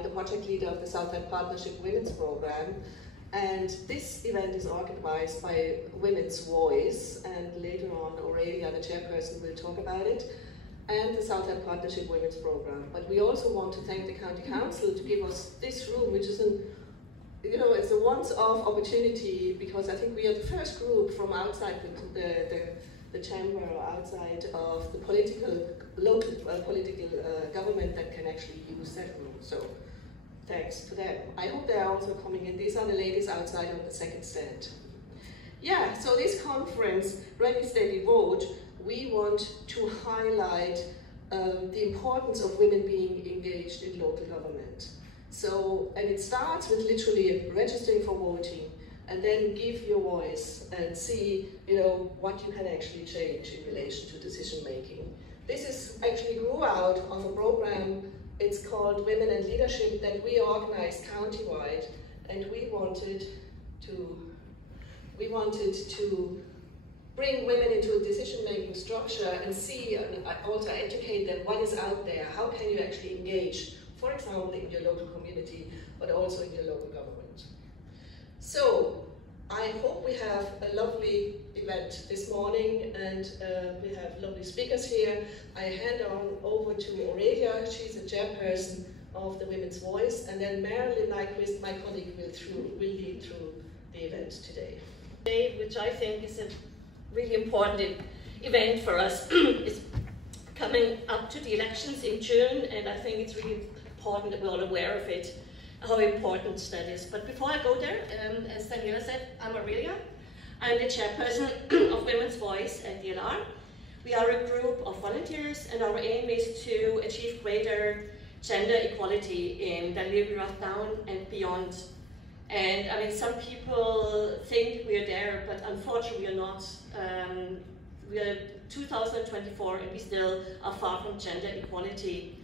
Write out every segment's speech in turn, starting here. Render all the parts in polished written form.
the project leader of the Southside Partnership Women's Program, and this event is organized by Women's Voice, and later on Aurelia, the chairperson, will talk about it, and the Southside Partnership Women's Program. But we also want to thank the County Council to give us this room, which is it's a once-off opportunity, because I think we are the first group from outside the chamber, or outside of the local political government, that can actually use that room. So thanks to them. I hope they are also coming in. These are the ladies outside on the second stand. Yeah, so this conference, Ready, Steady, Vote, we want to highlight the importance of women being engaged in local government. So, and it starts with literally registering for voting, and then give your voice and see, what you can actually change in relation to decision making. This is actually grew out of a program. It's called Women and Leadership, that we organized countywide, and we wanted to bring women into a decision-making structure and see and also educate them what is out there. How can you actually engage, for example, in your local community, but also in your local government. So I hope we have a lovely event this morning, and we have lovely speakers here. I hand on over to Aurelia. She's the chairperson of the Women's Voice, and then Marilyn Nyquist, my colleague, will lead through the event today. Today, which I think is a really important event for us, is coming up to the elections in June, and I think it's really important that we're all aware of it, how important that is. But before I go there, as Daniela said, I'm Aurelia. I'm the chairperson of Women's Voice at DLR. We are a group of volunteers, and our aim is to achieve greater gender equality in Laoghaire, Rathdown and beyond. And I mean, some people think we are there, but unfortunately we are not. We are 2024 and we still are far from gender equality.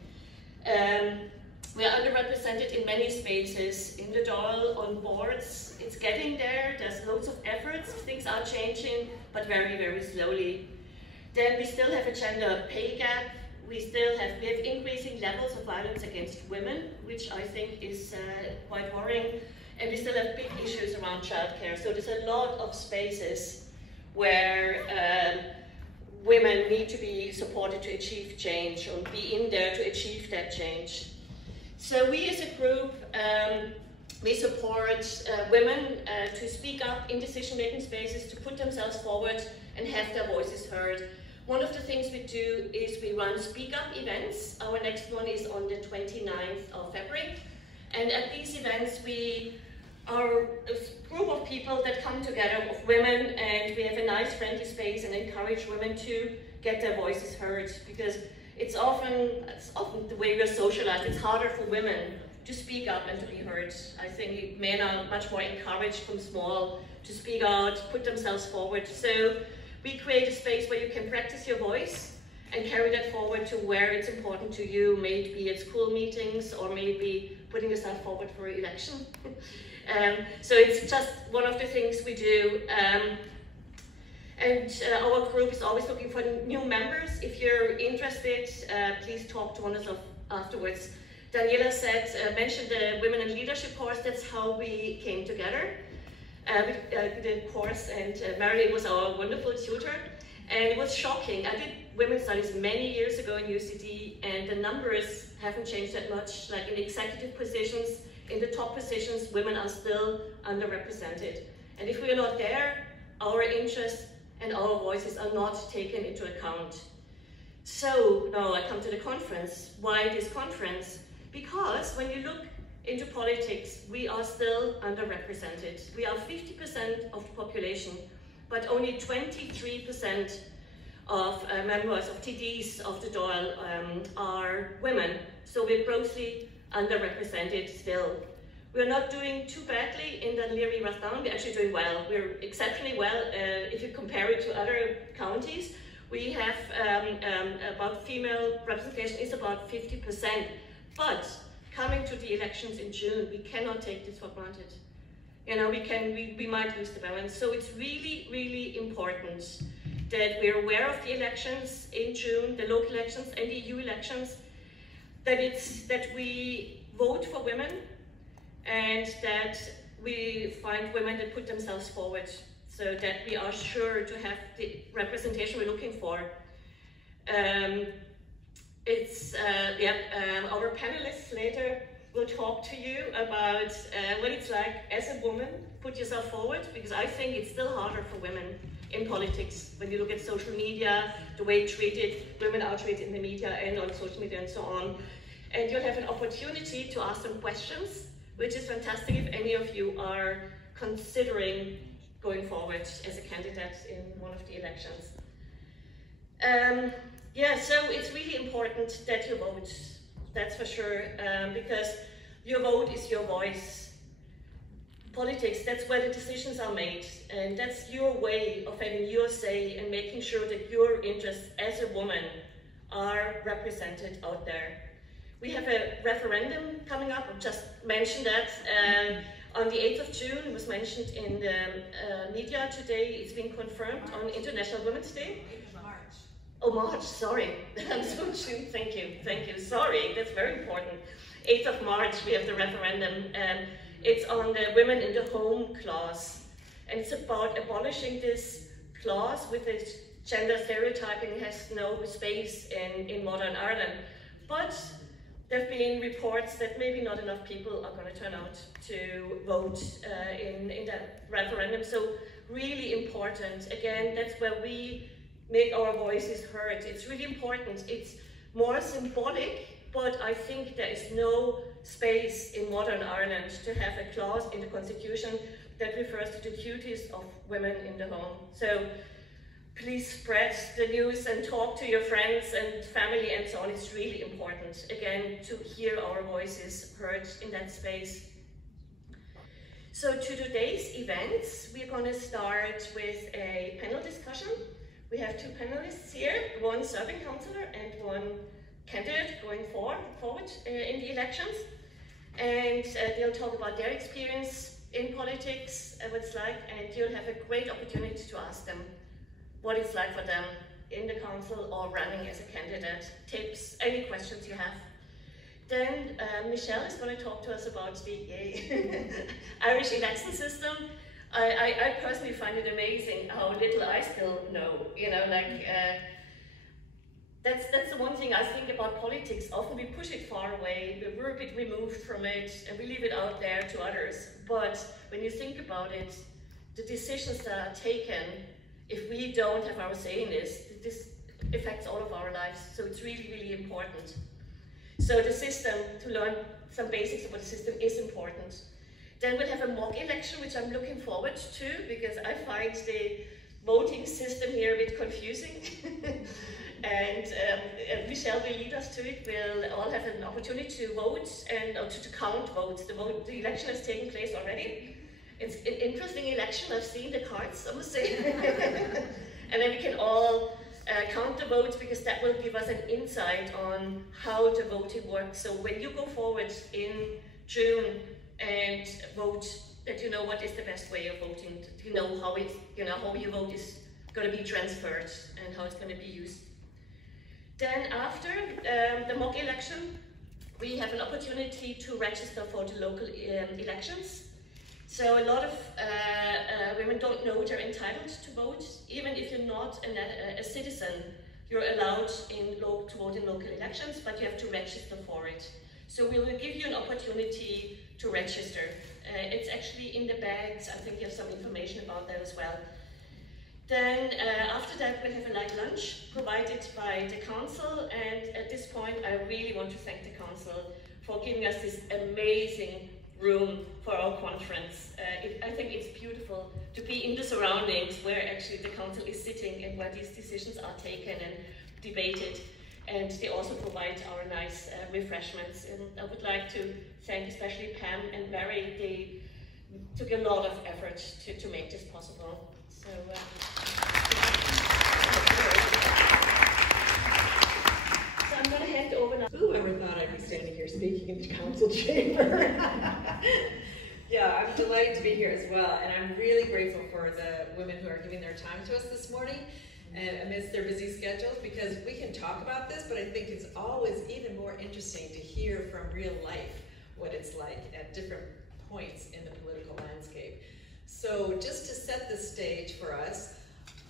We are underrepresented in many spaces, in the Dáil, on boards. It's getting there, there's loads of efforts, things are changing, but very, very slowly. Then we still have a gender pay gap. We have increasing levels of violence against women, which I think is quite worrying. And we still have big issues around childcare. So there's a lot of spaces where women need to be supported to achieve change, or be in there to achieve that change. So we as a group, we support women to speak up in decision-making spaces, to put themselves forward and have their voices heard. One of the things we do is we run Speak Up events. Our next one is on the 29th of February. And at these events, we are a group of people that come together, of women, and we have a nice friendly space and encourage women to get their voices heard, because it's often the way we're socialized. It's harder for women to speak up and to be heard. I think men are much more encouraged from small to speak out, put themselves forward. So we create a space where you can practice your voice and carry that forward to where it's important to you, maybe at school meetings or maybe putting yourself forward for election. So it's just one of the things we do. And our group is always looking for new members. If you're interested, please talk to one of us afterwards. Daniela mentioned the Women in Leadership course. That's how we came together. We did a course, and Marilyn was our wonderful tutor. And it was shocking. I did women's studies many years ago in UCD, and the numbers haven't changed that much. Like in executive positions, in the top positions, women are still underrepresented. And if we are not there, our interests and our voices are not taken into account. So now I come to the conference. Why this conference? Because when you look into politics, we are still underrepresented. We are 50% of the population, but only 23% of members of TDs of the Dáil are women. So we're grossly underrepresented still. We're not doing too badly in the Laoghaire Rathdown. We're actually doing well. We're exceptionally well if you compare it to other counties. We have about female representation is about 50%. But coming to the elections in June, we cannot take this for granted. We might lose the balance. So it's really, really important that we're aware of the elections in June, the local elections and the EU elections, that we vote for women, and that we find women that put themselves forward, so that we are sure to have the representation we're looking for. Our panelists later will talk to you about what it's like as a woman, put yourself forward, because I think it's still harder for women in politics. When you look at social media, the way women are treated in the media and on social media and so on. And you'll have an opportunity to ask them questions, which is fantastic if any of you are considering going forward as a candidate in one of the elections. So it's really important that you vote, that's for sure, because your vote is your voice. Politics, that's where the decisions are made, and that's your way of having your say and making sure that your interests as a woman are represented out there. We have a referendum coming up. I've just mentioned that on the 8th of June. It was mentioned in the media today. It's been confirmed on International Women's Day. March. Oh, March, sorry. I'm so June. Thank you. Sorry, that's very important. 8th of March, we have the referendum. It's on the Women in the Home clause. And it's about abolishing this clause with its gender stereotyping has no space in modern Ireland. But there have been reports that maybe not enough people are going to turn out to vote in that referendum. So really important. Again, that's where we make our voices heard. It's really important. It's more symbolic, but I think there is no space in modern Ireland to have a clause in the Constitution that refers to the duties of women in the home. So please spread the news and talk to your friends and family and so on. It's really important, again, to hear our voices heard in that space. So to today's events, we're going to start with a panel discussion. We have two panelists here, one serving councillor and one candidate going forward in the elections. And they'll talk about their experience in politics, what it's like, and you'll have a great opportunity to ask them what it's like for them in the council or running as a candidate, tips, any questions you have. Then Michelle is going to talk to us about the Irish election system. I personally find it amazing how little I still know, that's the one thing I think about politics. Often we push it far away, we're a bit removed from it, and we leave it out there to others. But when you think about it, the decisions that are taken, if we don't have our say in this affects all of our lives. So it's really, really important. So the system, to learn some basics about the system is important. Then we'll have a mock election, which I'm looking forward to, because I find the voting system here a bit confusing. And Michelle will lead us to it. We'll all have an opportunity to vote and to count votes. The election has taken place already. It's an interesting election. I've seen the cards, I must say. And then we can all count the votes, because that will give us an insight on how the voting works. So when you go forward in June and vote, that you know what is the best way of voting, you know how your vote is going to be transferred and how it's going to be used. Then after the mock election, we have an opportunity to register for the local elections. So a lot of women don't know they're entitled to vote. Even if you're not a citizen, you're allowed to vote in local elections, but you have to register for it. So we will give you an opportunity to register. It's actually in the bags. I think you have some information about that as well. Then after that, we'll have a light lunch provided by the council. And at this point, I really want to thank the council for giving us this amazing room for our conference. I think it's beautiful to be in the surroundings where actually the council is sitting and where these decisions are taken and debated. And they also provide our nice refreshments. And I would like to thank especially Pam and Mary. They took a lot of effort to make this possible. So, I'm going to hand over now. Whoever thought I'd be standing here speaking in the council chamber? Yeah, I'm delighted to be here as well, and I'm really grateful for the women who are giving their time to us this morning amidst their busy schedules, because we can talk about this, but I think it's always even more interesting to hear from real life what it's like at different points in the political landscape. So just to set the stage for us,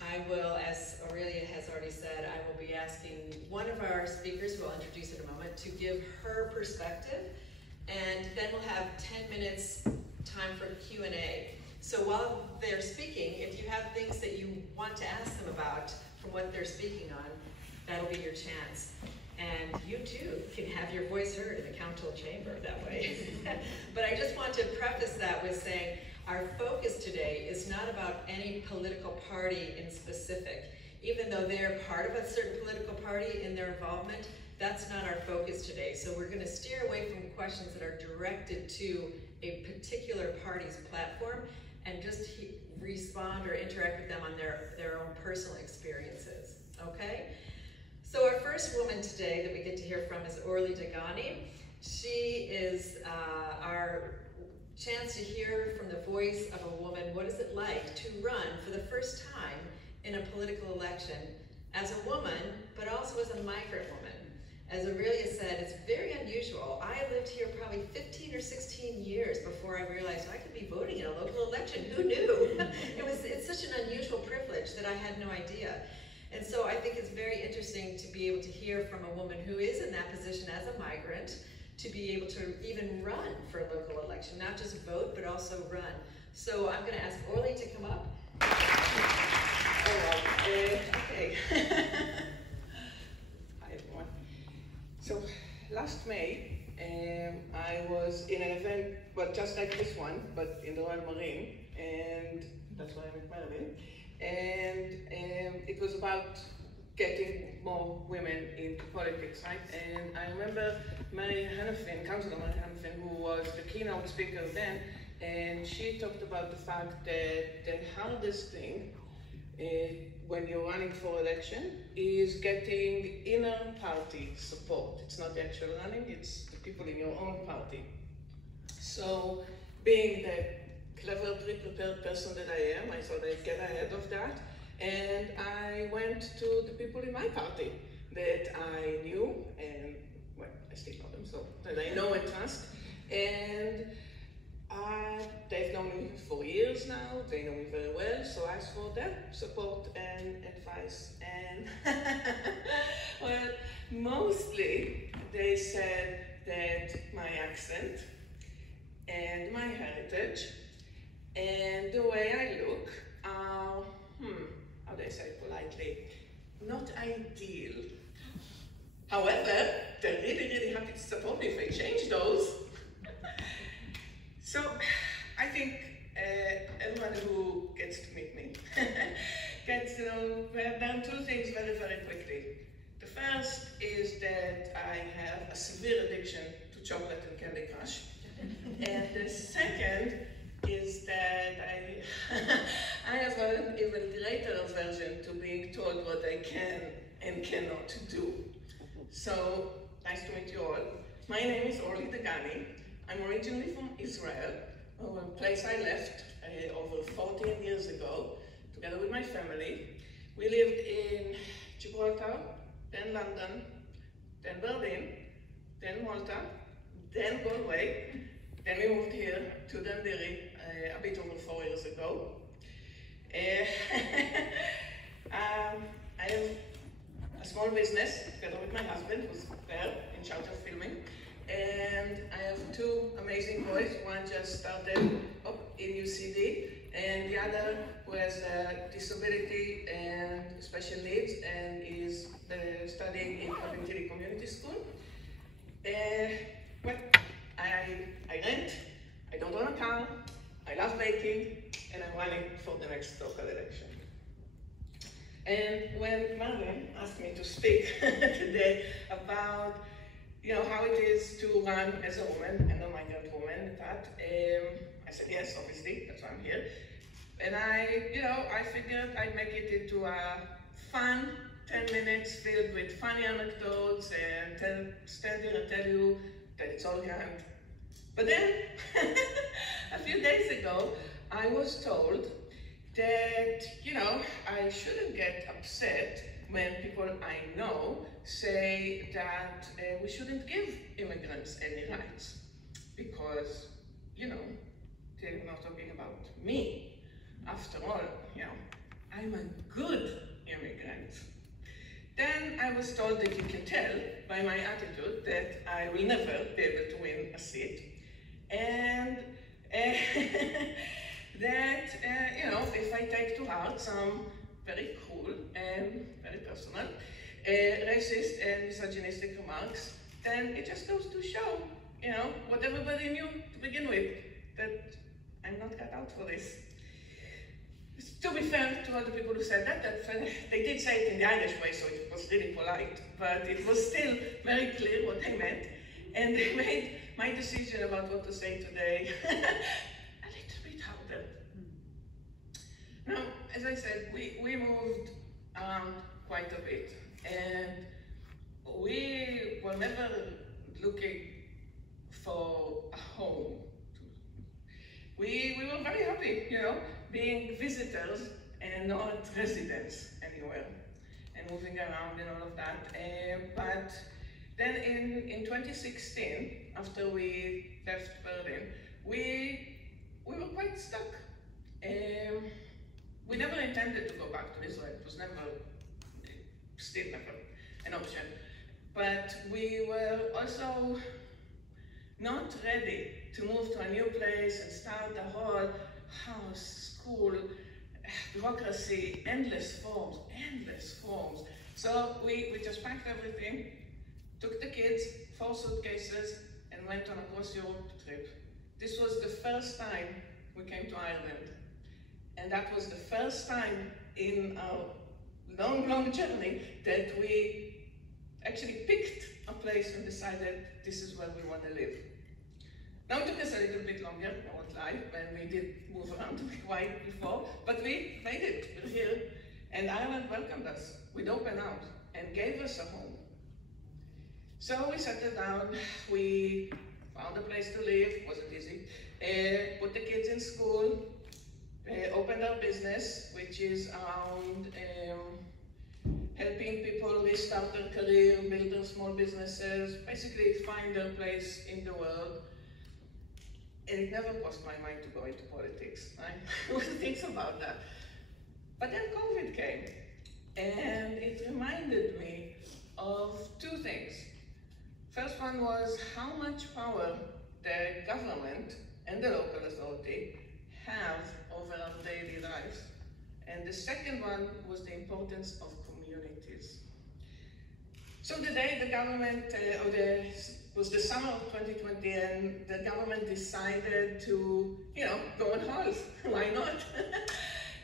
I will, as Aurelia has already said, I will be asking one of our speakers, who I'll introduce in a moment, to give her perspective, and then we'll have 10 minutes time for Q&A. So while they're speaking, if you have things that you want to ask them about from what they're speaking on, that'll be your chance. And you too can have your voice heard in the council chamber that way. But I just want to preface that with saying, our focus today is not about any political party in specific. Even though they're part of a certain political party in their involvement, that's not our focus today. So we're going to steer away from questions that are directed to a particular party's platform and just respond or interact with them on their own personal experiences, okay? So our first woman today that we get to hear from is Orli Degani. She is our chance to hear from the voice of a woman, what is it like to run for the first time in a political election as a woman, but also as a migrant woman. As Aurelia said, it's very unusual. I lived here probably 15 or 16 years before I realized I could be voting in a local election. Who knew? It's such an unusual privilege that I had no idea. And so I think it's very interesting to be able to hear from a woman who is in that position as a migrant, to be able to even run for a local election, not just vote, but also run. So I'm going to ask Orli to come up. Okay. Hi everyone. So last May, I was in an event, well, just like this one, but in the Royal Marine, and that's why I met Marilyn. And it was about getting more women into politics, right? And I remember Councillor Maher Halpin, who was the keynote speaker then, and she talked about the fact that the hardest thing when you're running for election is getting inner party support. It's not the actual running, it's the people in your own party. So being the clever, pre-prepared person that I am, I thought I'd get ahead of that. And I went to the people in my party that I knew, and well, I still know them, so that I know and trust. And they've known me for years now, they know me very well, so I asked for their support and advice. And well, mostly they said that my accent and my heritage and the way I look are, how do I say it politely, not ideal. However, they're really, really happy to support me if I change those. So I think everyone who gets to meet me gets to know we have done two things very, very quickly. The first is that I have a severe addiction to chocolate and Candy Crush. And the second is that I have an even greater aversion to being told what I can and cannot do. So, nice to meet you all. My name is Orli Degani. I'm originally from Israel, a place I left over 14 years ago, together with my family. We lived in Gibraltar, then London, then Berlin, then Malta, then Galway. Then we moved here to Dundee a bit over 4 years ago. I have a small business together with my husband, who's there in charge of filming. And I have two amazing boys. One just started up in UCD, and the other who has a disability and special needs and is studying in Coventry Community School. Well, I rent, I don't own a car, I love baking, and I'm running for the next local election. And when Marilyn asked me to speak today about how it is to run as a woman and a migrant woman, I said yes, obviously, that's why I'm here. And I figured I'd make it into a fun 10 minutes filled with funny anecdotes and stand here and tell you that it's all grand. But then, a few days ago, I was told that, I shouldn't get upset when people I know say that we shouldn't give immigrants any rights. because, you know, they're not talking about me. After all, you know, I'm a good immigrant. Then I was told that you can tell by my attitude that I will never be able to win a seat. And that, you know, if I take to heart some very cruel and very personal, racist and misogynistic remarks, then it just goes to show, you know, what everybody knew to begin with, that I'm not cut out for this. To be fair to all the people who said that they did say it in the Irish way, so it was really polite, but it was still very clear what they meant, and they made my decision about what to say today a little bit harder. Now, as I said, we moved around quite a bit, and we were never looking for a home. We were very happy, you know, being visitors and not residents anywhere, and moving around and all of that. But then in 2016, after we left Berlin, we were quite stuck. We never intended to go back to Israel. It was never, still never an option. But we were also not ready to move to a new place and start a whole house, school, bureaucracy, endless forms. So we just packed everything, took the kids, 4 suitcases, and went on a cross-Europe trip. This was the first time we came to Ireland. And that was the first time in our long journey that we actually picked a place and decided this is where we want to live. Now it took us a little bit longer, I won't lie, when we did move around quite before, but we made it, we're here. And Ireland welcomed us with open arms and gave us a home. So we settled down, we found a place to live, wasn't easy, put the kids in school, opened our business, which is around helping people restart their career, build their small businesses, basically find their place in the world. And it never crossed my mind to go into politics. Who thinks about that? But then COVID came, and it reminded me of 2 things. First one was how much power the government and the local authority have over our daily lives. And the second one was the importance of communities. So the day the government, was the summer of 2020, and the government decided to, you know, go on hold. Why not?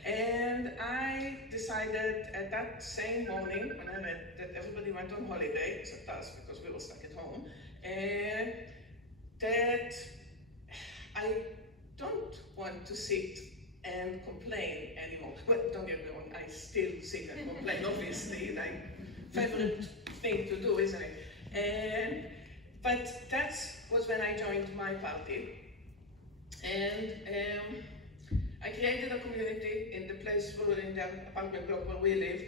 And I decided at that same morning, when I read that everybody went on holiday, except us, because we were stuck at home, that I don't want to sit and complain anymore. Well, don't get me wrong, I still sit and complain, obviously, like, favorite thing to do, isn't it? But that was when I joined my party, and I created a community in the place, in the apartment block where we live.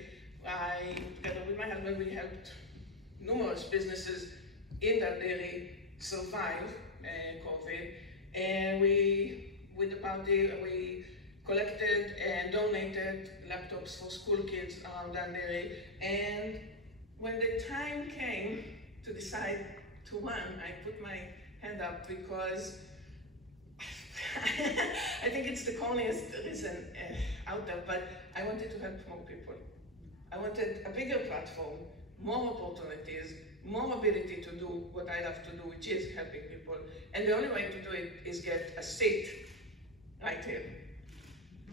Together with my husband, we helped numerous businesses in that area survive COVID, and with the party, we collected and donated laptops for school kids around that area. And when the time came to decide to run, I put my hand up because I think it's the corniest reason out there, but I wanted to help more people. I wanted a bigger platform, more opportunities, more ability to do what I love to do, which is helping people. And the only way to do it is get a seat right here.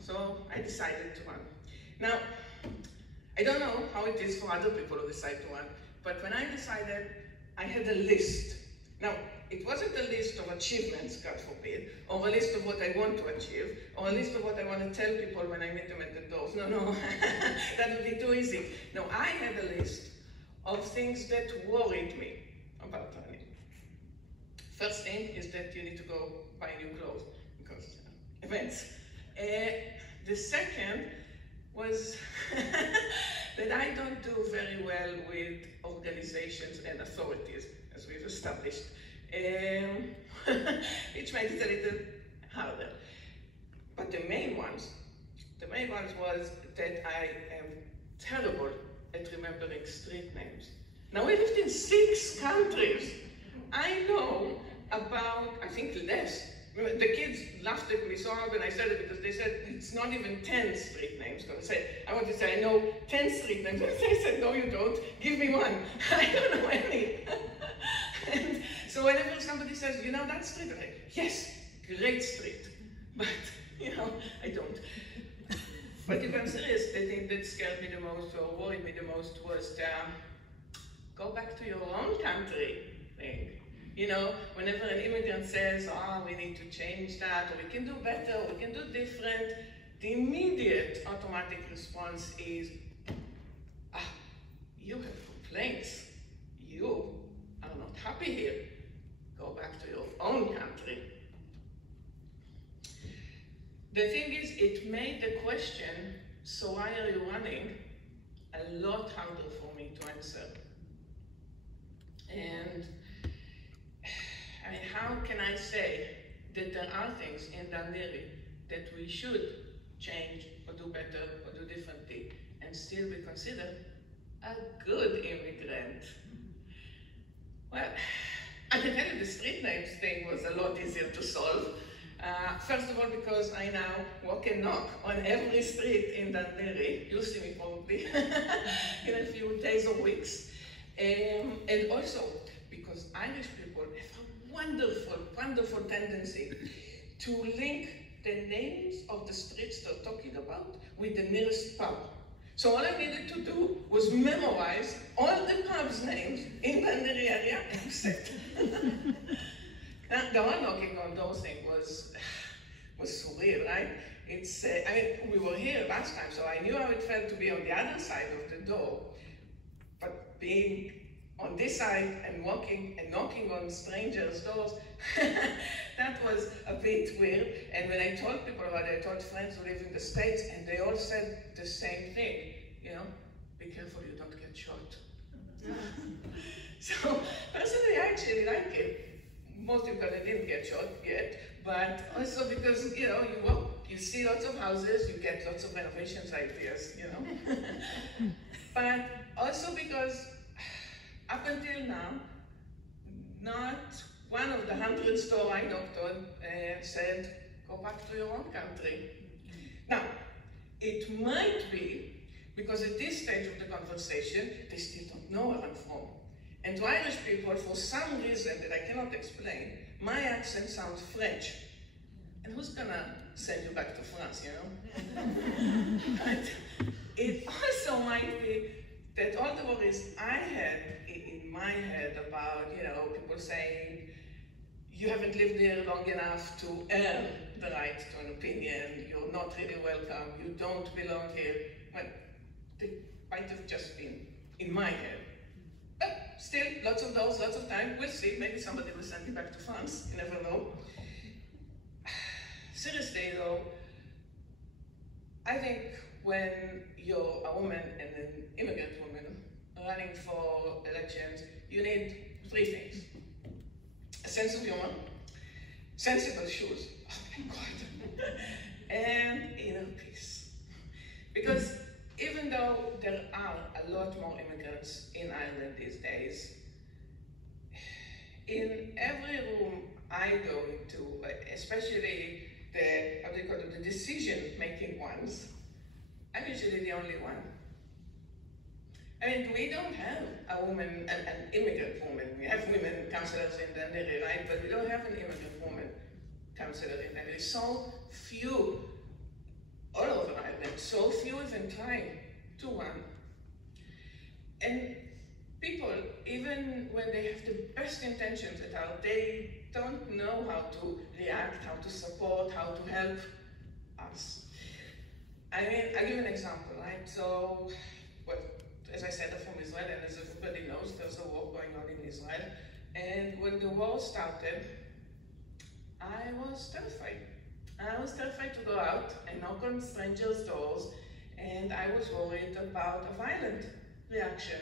So I decided to run. Now, I don't know how it is for other people who decide to run, but when I decided, I had a list. Now, it wasn't a list of achievements, God forbid, or a list of what I want to achieve, or a list of what I want to tell people when I meet them at the doors. No, that would be too easy. No, I had a list of things that worried me about running. First thing is that you need to go buy new clothes, because events. The second was that I don't do very well with organizations and authorities, as we've established. which made it a little harder. But the main ones was that I am terrible at remembering street names. Now we lived in 6 countries. I know about, I think less. The kids laughed at me so hard when I said it because they said it's not even 10 street names. Because I want to say I know 10 street names. And I said, no you don't, give me one. I don't know any. And so whenever somebody says, you know that street, I say, yes, great street. But, you know, I don't. But if I'm serious, the thing that scared me the most or worried me the most was the go back to your own country thing. You know, whenever an immigrant says, we need to change that, or we can do better, or we can do different, the immediate automatic response is, you have complaints. You are not happy here. Go back to your own country. The thing is, it made the question, so why are you running, a lot harder for me to answer. And I mean, how can I say that there are things in Laoghaire that we should change or do better or do differently and still be considered a good immigrant? Well, I can tell you the street names thing was a lot easier to solve. First of all, because I now walk and knock on every street in Laoghaire. You'll see me probably in a few days or weeks. And also because Irish people have a wonderful, wonderful tendency to link the names of the streets they're talking about with the nearest pub. So all I needed to do was memorize all the pubs' names in the Laoghaire area and set. The whole knocking on doors thing was surreal, right? It's, I mean, we were here last time, so I knew how it felt to be on the other side of the door. But being on this side and walking and knocking on strangers' doors, that was a bit weird. And when I told people about it, I told friends who live in the States, and they all said the same thing, you know, be careful you don't get shot. So personally, I actually like it. Mostly because I didn't get shot yet, but also because, you know, you walk, you see lots of houses, you get lots of renovations ideas, you know. But also because up until now, not one of the 100 stores I knocked on said, go back to your own country. Now, it might be because at this stage of the conversation, they still don't know where I'm from. And to Irish people, for some reason that I cannot explain, my accent sounds French. And who's gonna send you back to France, you know? But it also might be that all the worries I had in my head about, you know, people saying, you haven't lived here long enough to earn the right to an opinion, you're not really welcome, you don't belong here. Well, they might have just been in my head. But still, lots of doors, lots of time. We'll see. Maybe somebody will send me back to France. You never know. Seriously, though, I think when you're a woman and an immigrant woman running for elections, you need 3 things. A sense of humor, sensible shoes, oh my God, and inner peace. Because even though there are a lot more immigrants in Ireland these days, in every room I go into, especially the, how do you call it, the decision-making ones, I'm usually the only one. I mean, we don't have a woman, an immigrant woman. We have women councillors in Laoghaire, right? But we don't have an immigrant woman councillor in Laoghaire. So few all over Ireland, so few even trying to run. And people, even when they have the best intentions at heart, they don't know how to react, how to support, how to help us. I mean, I'll give an example, right? So, well, as I said, I'm from Israel, and as everybody knows, there's a war going on in Israel. And when the war started, I was terrified. I was terrified to go out and knock on strangers' doors, and I was worried about a violent reaction.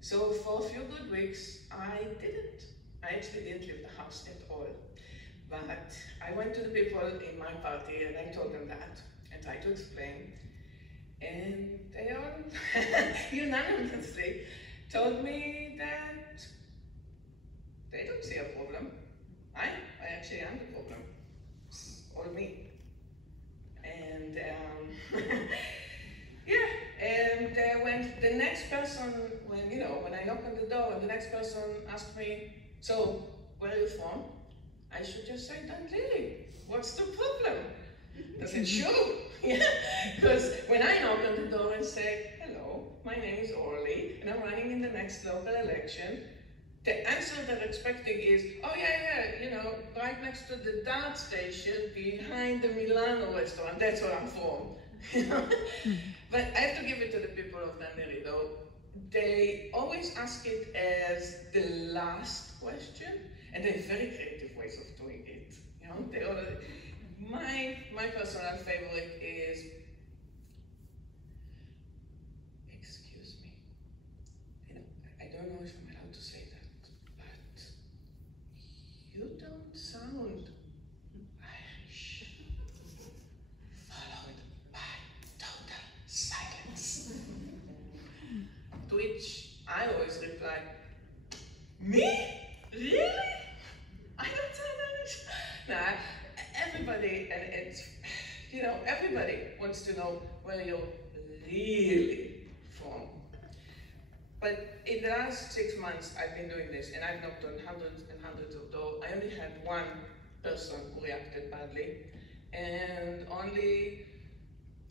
So for a few good weeks, I didn't. I actually didn't leave the house at all. But I went to the people in my party and I told them that and tried to explain. And they all unanimously told me that they don't see a problem. I actually am the problem. It's all me. And yeah, and when the next person, when I knock on the door and the next person asked me, so where are you from? I should just say, Dundee. What's the problem? I said, sure. Yeah, because when I knock on the door and say, hello, my name is Orli, and I'm running in the next local election, the answer they're expecting is, oh yeah, right next to the dart station behind the Milano restaurant, that's where I'm from. But I have to give it to the people of Dundee though. They always ask it as the last question, and they have very creative ways of doing it. They already, my personal favorite is, excuse me, I don't know if I'm allowed to say that, but you don't sound Irish. Followed by total silence. To which I always reply, me? Really? I don't sound Irish. Nah, everybody, and it's, everybody wants to know where you're really from. But in the last 6 months, I've been doing this, and I've knocked on hundreds and hundreds of doors. I only had one person who reacted badly, and only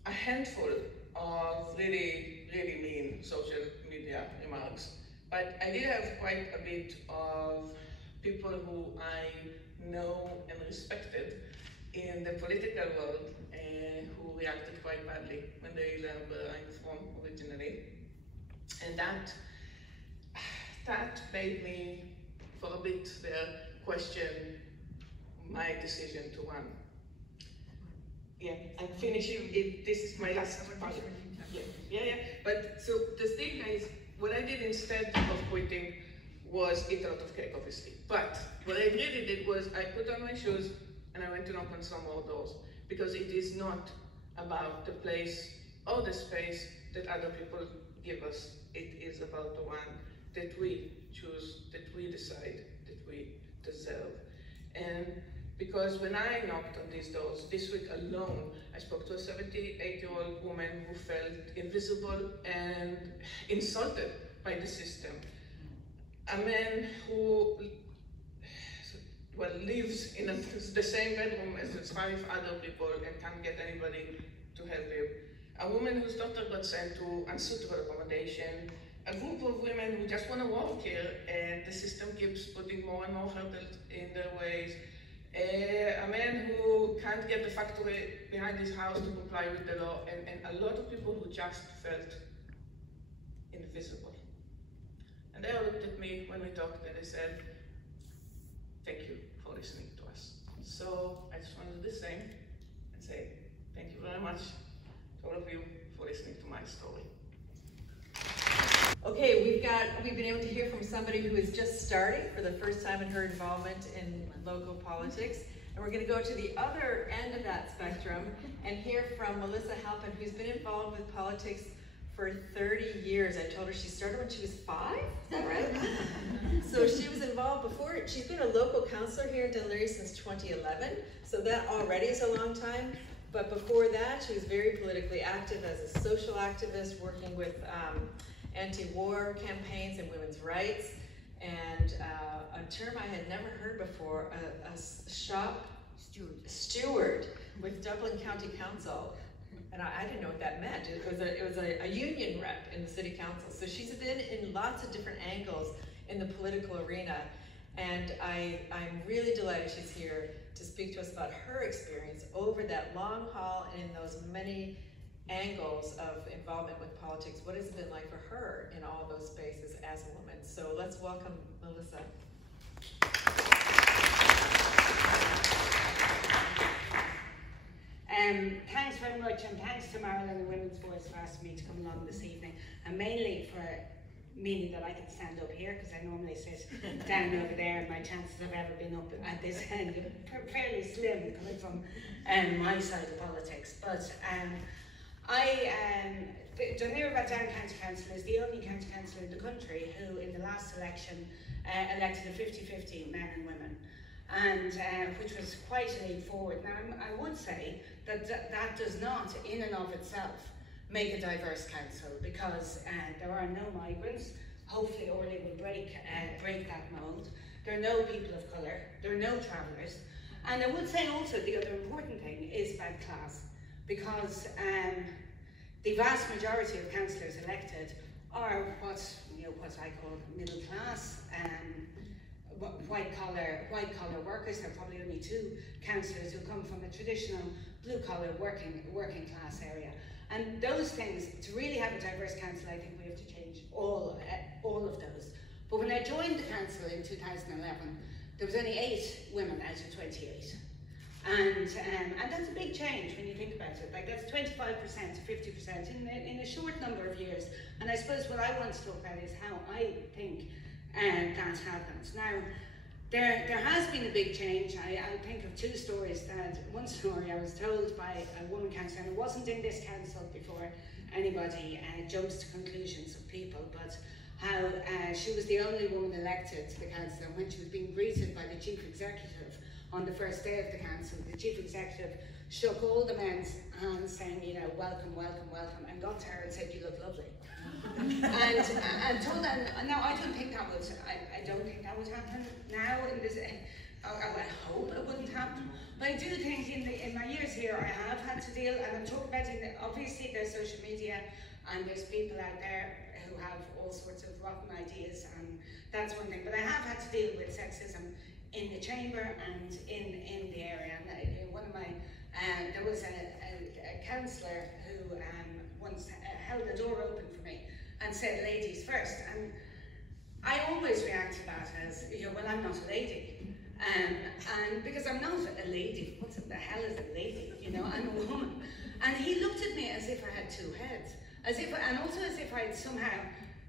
a handful of really, really mean social media remarks. But I did have quite a bit of people who I know and respected in the political world who reacted quite badly when they learned where I'm from originally. And that made me, for a bit there, question my decision to run. Yeah, I'm finishing it. This is my last part. Yeah. But so the thing is, what I did instead of quitting was eat a lot of cake, obviously. But what I really did was I put on my shoes and I went to knock on some more doors, because it is not about the place or the space that other people give us. It is about the one that we choose, that we decide, that we deserve. And because when I knocked on these doors, this week alone, I spoke to a 78-year-old woman who felt invisible and insulted by the system. A man who lives in the same bedroom as 5 other people and can't get anybody to help him. A woman whose daughter got sent to unsuitable accommodation. A group of women who just want to work here, and the system keeps putting more and more hurdles in their ways. A man who can't get the factory behind his house to comply with the law, and a lot of people who just felt invisible. And they all looked at me when we talked and they said, thank you for listening to us. So I just want to do the same and say thank you very much to all of you for listening to my story. Okay, we've been able to hear from somebody who is just starting for the first time in her involvement in local politics. And we're going to go to the other end of that spectrum and hear from Melisa Halpin, who's been involved with politics for 30 years. I told her she started when she was 5, is that right? So she was involved before. She's been a local councillor here in Dunleary since 2011, so that already is a long time. But before that, she was very politically active as a social activist, working with anti-war campaigns and women's rights, and a term I had never heard before, a shop steward with Dublin County Council. And I didn't know what that meant. It was a union rep in the city council. So she's been in lots of different angles in the political arena. And I'm really delighted she's here to speak to us about her experience over that long haul and in those many angles of involvement with politics. What has it been like for her in all those spaces as a woman? So let's welcome Melisa. Thanks very much, and thanks to Maher and the Women's Voice for asking me to come along this evening, and mainly for meaning that I can stand up here, because I normally sit down over there, and my chances of ever being up at this end are fairly slim coming from my side of politics. But Rathdown County Council is the only county council in the country who, in the last election, elected a 50-50 men and women, and which was quite a leap forward. Now, I would say that that does not, in and of itself, make a diverse council, because there are no migrants. Hopefully Orli will break that mould. There are no people of colour, there are no travellers. And I would say also the other important thing is about class, because the vast majority of councillors elected are what I call middle class, white collar workers. There are probably only 2 councillors who come from a traditional blue collar working class area. And those things, to really have a diverse council, I think we have to change all of those. But when I joined the council in 2011, there was only 8 women out of 28. And that's a big change when you think about it. Like, that's 25% to 50% in a short number of years. And I suppose what I want to talk about is how I think that happens. Now, there has been a big change. I think of 2 stories. One story I was told by a woman councillor, and it wasn't in this council before anybody jumps to conclusions of people, but how she was the only woman elected to the council, and when she was being greeted by the chief executive on the first day of the council, the chief executive shook all the men's hands saying, you know, welcome, welcome, welcome, and got to her and said, you look lovely. and told her, now I don't think that would happen now in this, I hope it wouldn't happen, but I do think in my years here I have had to deal, and I'm talking about obviously there's social media and there's people out there who have all sorts of rotten ideas, and that's one thing, but I have had to deal with sexism in the chamber and in the area. And one of my, there was a councillor who once held the door open for me and said, ladies first, and I always react to that as, you know, well, I'm not a lady, and because I'm not a lady, what the hell is a lady, you know, I'm a woman. And he looked at me as if I had 2 heads, and also as if I'd somehow,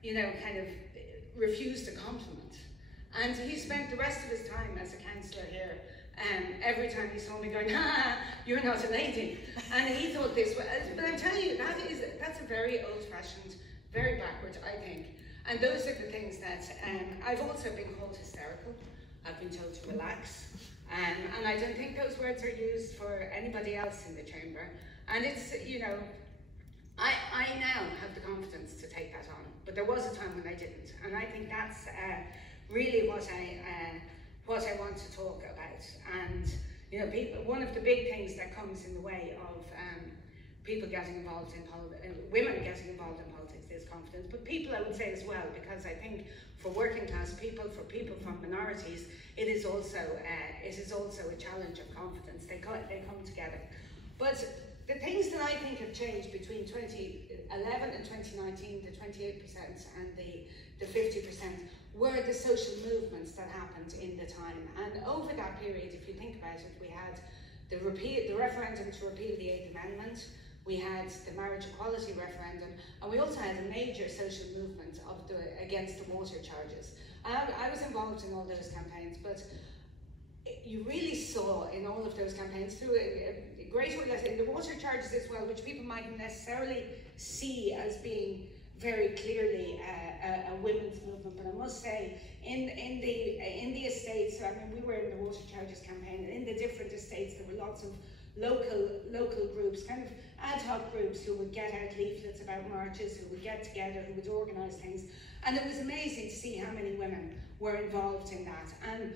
you know, kind of refused a compliment. And he spent the rest of his time as a councillor here, every time he saw me going, you're not a lady. And he thought this was, but I'm telling you, that's a very old-fashioned, very backward, I think. And those are the things that, I've also been called hysterical. I've been told to relax. And I don't think those words are used for anybody else in the chamber. And it's, you know, I now have the confidence to take that on. But there was a time when I didn't. And I think that's really what I want to talk about. And, you know, one of the big things that comes in the way of people getting involved in women getting involved in politics is confidence, but people, I would say as well, because I think for working class people, for people from minorities, it is also a challenge of confidence. They come together. But the things that I think have changed between 2011 and 2019, the 28% and the 50%, were the social movements that happened in the time. And over that period, if you think about it, we had the referendum to repeal the 8th Amendment, we had the marriage equality referendum, and we also had a major social movement against the water charges. I was involved in all those campaigns, but you really saw in all of those campaigns, through a great way, in the water charges as well, which people mightn't necessarily see as being very clearly a women's movement, but I must say, in the estates, I mean, we were in the water charges campaign, and in the different estates there were lots of local groups, kind of ad hoc groups, who would get out leaflets about marches, who would get together, who would organise things, and it was amazing to see how many women were involved in that. And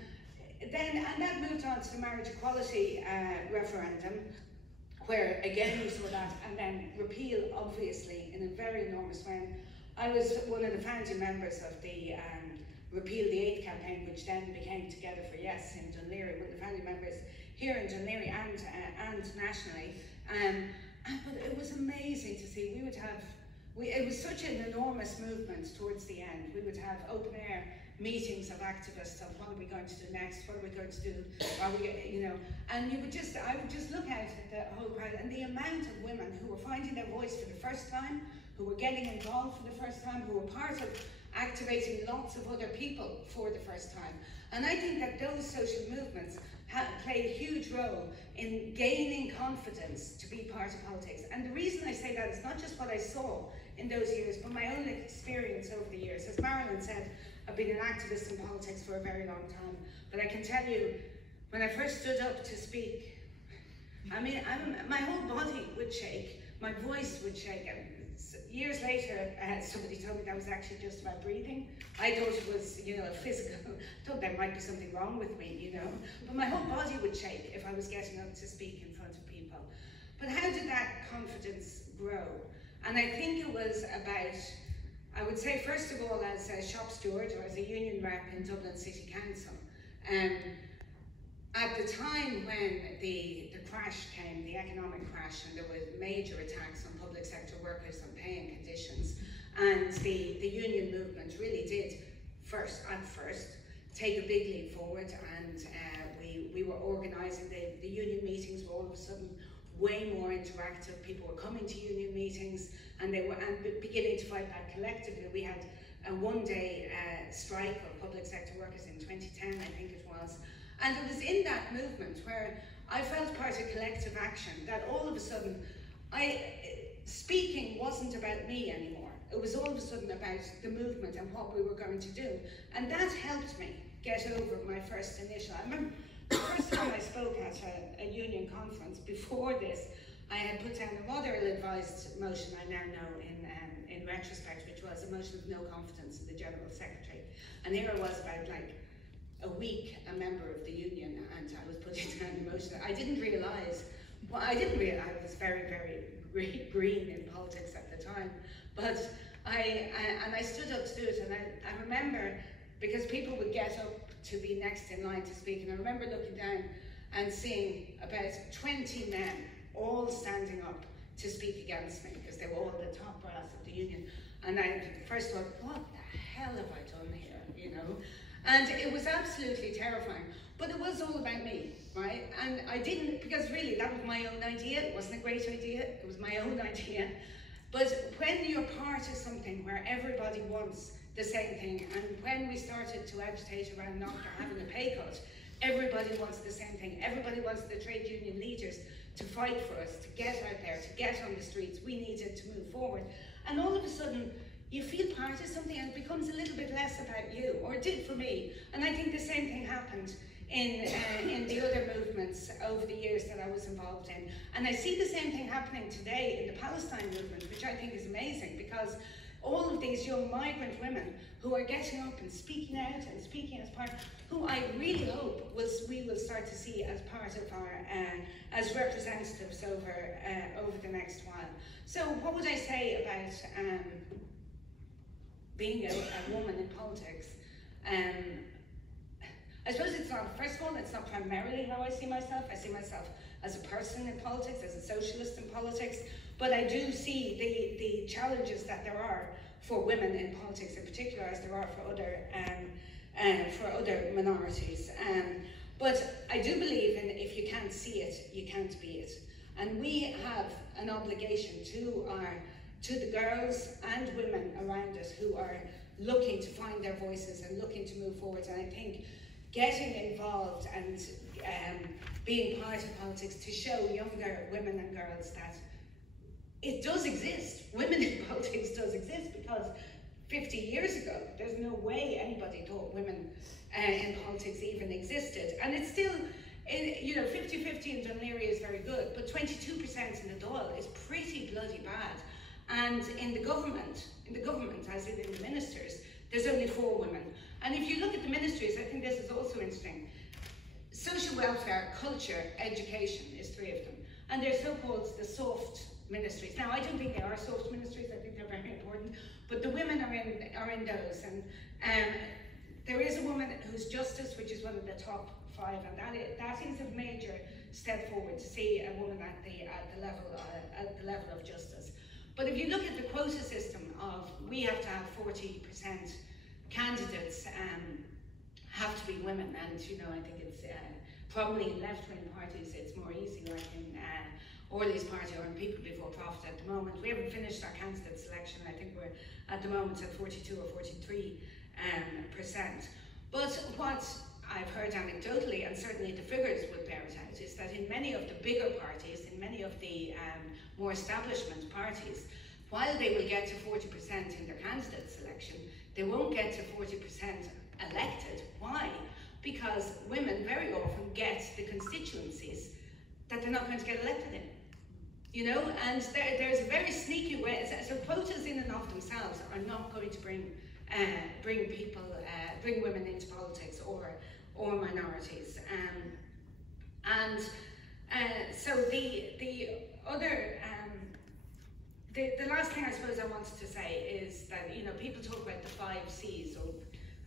that moved on to the marriage equality referendum, where again we saw that, and then repeal, obviously, in a very enormous way. I was one of the founding members of the Repeal the 8th campaign, which then became Together for Yes in Dún Laoghaire, one of the founding members here in Dún Laoghaire and nationally. But it was amazing to see. It was such an enormous movement towards the end. We would have open air meetings of activists of what are we going to do next, what are we going to do, and I would just look at the whole crowd, and the amount of women who were finding their voice for the first time, who were getting involved for the first time, who were part of activating lots of other people for the first time. And I think that those social movements have played a huge role in gaining confidence to be part of politics. And the reason I say that is not just what I saw in those years, but my own experience over the years. As Marilyn said, I've been an activist in politics for a very long time, but I can tell you, when I first stood up to speak, I mean, my whole body would shake, my voice would shake, and years later, somebody told me that was actually just about breathing. I thought it was, you know, a physical, I thought there might be something wrong with me, you know, but my whole body would shake if I was getting up to speak in front of people. But how did that confidence grow? And I think it was about, I would say, first of all, as a shop steward or as a union rep in Dublin City Council. At the time when the crash came, the economic crash, and there were major attacks on public sector workers on pay and conditions, and the union movement really did at first take a big leap forward, and we were organising, the union meetings were all of a sudden way more interactive. People were coming to union meetings and they were beginning to fight back collectively. We had a one-day strike of public sector workers in 2010, I think it was. And it was in that movement where I felt part of collective action that all of a sudden, speaking wasn't about me anymore. It was all of a sudden about the movement and what we were going to do. And that helped me get over my first initial. I remember the first time I spoke at a union conference before this, I had put down a rather ill-advised motion I now know in retrospect, which was a motion of no confidence in the General Secretary. And here I was about like a week a member of the union, and I was putting down the motion. I didn't realise, well, I was very, very green in politics at the time, but I stood up to do it, and I remember, because people would get up to be next in line to speak, and I remember looking down and seeing about 20 men all standing up to speak against me, because they were all the top brass of the union. And I first thought, what the hell have I done here, you know? And it was absolutely terrifying, but it was all about me, right? And I didn't, because really that was my own idea. It wasn't a great idea, it was my own idea. But when you're part of something where everybody wants the same thing, and when we started to agitate around not having a pay cut, everybody wants the same thing. Everybody wants the trade union leaders to fight for us, to get out there, to get on the streets. We needed to move forward. And all of a sudden, you feel part of something and it becomes a little bit less about you, or it did for me. And I think the same thing happened in the other movements over the years that I was involved in. And I see the same thing happening today in the Palestine movement, which I think is amazing, because all of these young migrant women who are getting up and speaking out and speaking as part, who I really hope we will start to see as part of our, as representatives over the next while. So what would I say about being a woman in politics? I suppose it's not, first of all, it's not primarily how I see myself. I see myself as a person in politics, as a socialist in politics, but I do see the challenges that there are for women in politics in particular, as there are for other minorities. But I do believe in, if you can't see it, you can't be it. And we have an obligation to the girls and women around us who are looking to find their voices and looking to move forward. And I think getting involved and being part of politics to show younger women and girls that it does exist. Women in politics does exist, because 50 years ago, there's no way anybody thought women in politics even existed. And it's still, you know, 50-50 in Dún Laoghaire is very good, but 22% in the Dáil is pretty bloody bad. And in the government, as in the ministers, there's only 4 women. And if you look at the ministries, I think this is also interesting. Social welfare, culture, education is 3 of them. And they're so-called the soft ministries. Now, I don't think they are soft ministries, I think they're very important, but the women are in those. And there is a woman who's justice, which is one of the top 5, and that is a major step forward to see a woman at the level of justice. But if you look at the quota system of, we have to have 40% candidates have to be women, and you know, I think it's probably in left-wing parties it's more easy, like in Orli's party are in people before profit at the moment. We haven't finished our candidate selection. I think we're at the moment at 42 or 43%. But what I've heard anecdotally, and certainly the figures would bear it out, is that in many of the bigger parties, in many of the more establishment parties, while they will get to 40% in their candidate selection, they won't get to 40% elected. Why? Because women very often get the constituencies that they're not going to get elected in. You know, and there's a very sneaky way. So quotas in and of themselves are not going to bring women into politics or minorities. So the other, the last thing I suppose I wanted to say is that, you know, people talk about the 5 C's. Or,